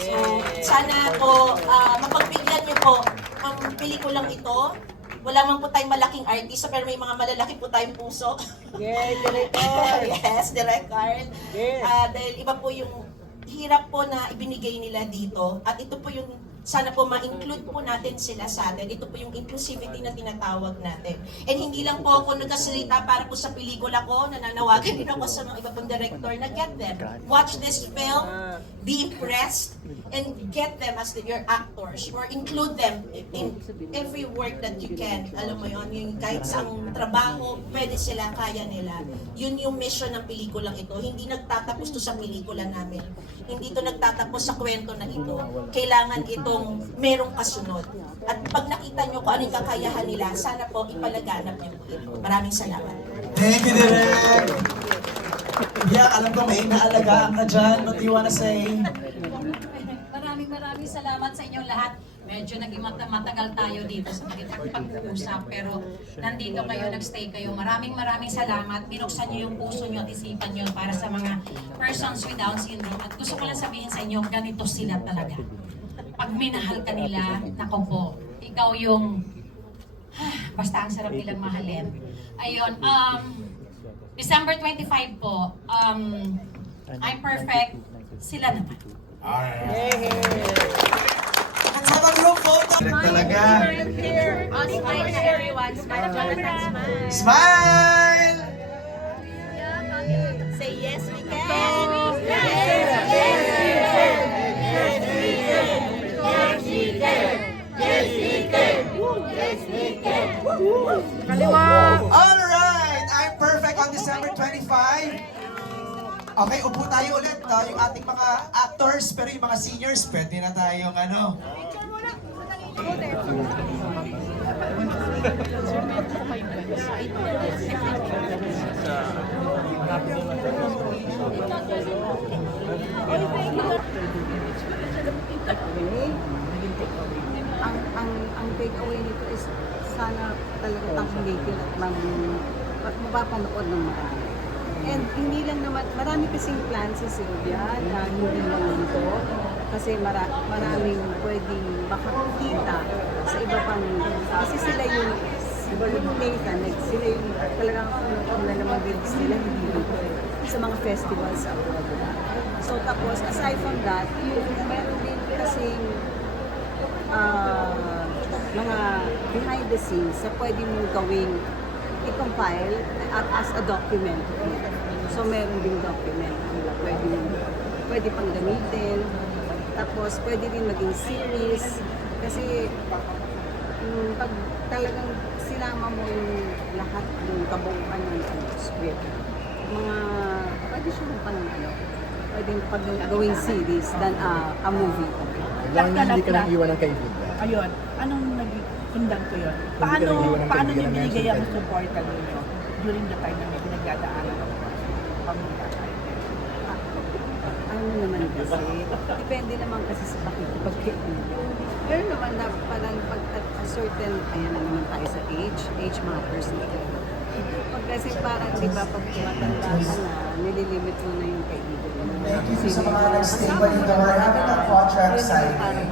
So, sana po, mapagbigyan niyo po ang pelikulang ito. Wala man po tayong malaking artista, pero may mga malalaki po tayong puso. Yes, Direk Carl. Yes, Direk Carl. Yes. Dahil iba po yung hirap po na ibinigay nila dito. At ito po yung sana po ma-include po natin sila sa atin. Ito po yung inclusivity na tinatawag natin. And hindi lang po ako nagkasalita para po sa pelikula ko, nananawagan din ako sa mga iba pong director na get them. Watch this film, be impressed, and get them as your actors or include them in every work that you can. Alam mo yun, yung kahit sa trabaho, pwede sila, kaya nila. Yun yung mission ng pelikulang ito. Hindi nagtatapos to sa pelikula namin. Hindi to nagtatapos sa kwento na ito. Kailangan itong yung merong kasunod. At pag nakita nyo kung ano yung kakayahan nila, sana po ipalaganap nyo po ito. Maraming salamat. Thank you, Direk! Yeah, alam ko may inaalagaan ka dyan. What do you wanna say? Maraming salamat sa inyong lahat. Medyo naging matagal tayo dito sa pag-uusap, pero nandito kayo, nagstay kayo. Maraming salamat. Binuksan niyo yung puso niyo at isipan niyo para sa mga persons with Down syndrome. At gusto ko lang sabihin sa inyo, ganito sila talaga. Pag minahal ka nila, nako po, ikaw yung, basta ang sarap nilang mahalin. Ayun, December 25 po, I'm perfect, sila naman. Let's have a group photo! Talaga! Everyone, Smile! Say yes, we can. Alright! I'm perfect on December 25. Okay, upo tayo ulit. Yung ating mga actors, pero yung mga seniors, pwede na tayong ano. Ang takeaway nito is sana talaga tangkilikin at mapapanood ng marami. And hindi lang naman, marami kasing plan si Sylvia na hindi lang dito. Kasi maraming pwedeng makakita sa iba pang, kasi sila yung Nathan, sila yung talagang una na mag-release nila, hindi dito sa mga festivals abroad. So tapos, aside from that, meron din kasing mga behind the scenes na pwede mong gawing i-compile as a document. So meron ding document na pwede pang gamitin. Tapos pwede din maging series. Kasi pag talagang sinama mo yung lahat ng kabuuan ng script, pwede siya pang pwedeng pag gawing series than a movie. Hindi ka nang iwan ng kaibigan. Ayun, anong naging ko yun? Paano niyo binigay ang support ninyo during the time na may pinagdadaanan ng pamilya? Ano naman kasi, depende naman kasi sa pakikipagkaibigan. Pero naman na parang pag at a certain, ayan na naman tayo sa age matters na. Pag kasi parang, di ba, pag tumatanda ka na, nililimit mo na yung kaibigan. Thank you sa mga nag-stay pa dito. We're having a contract signing.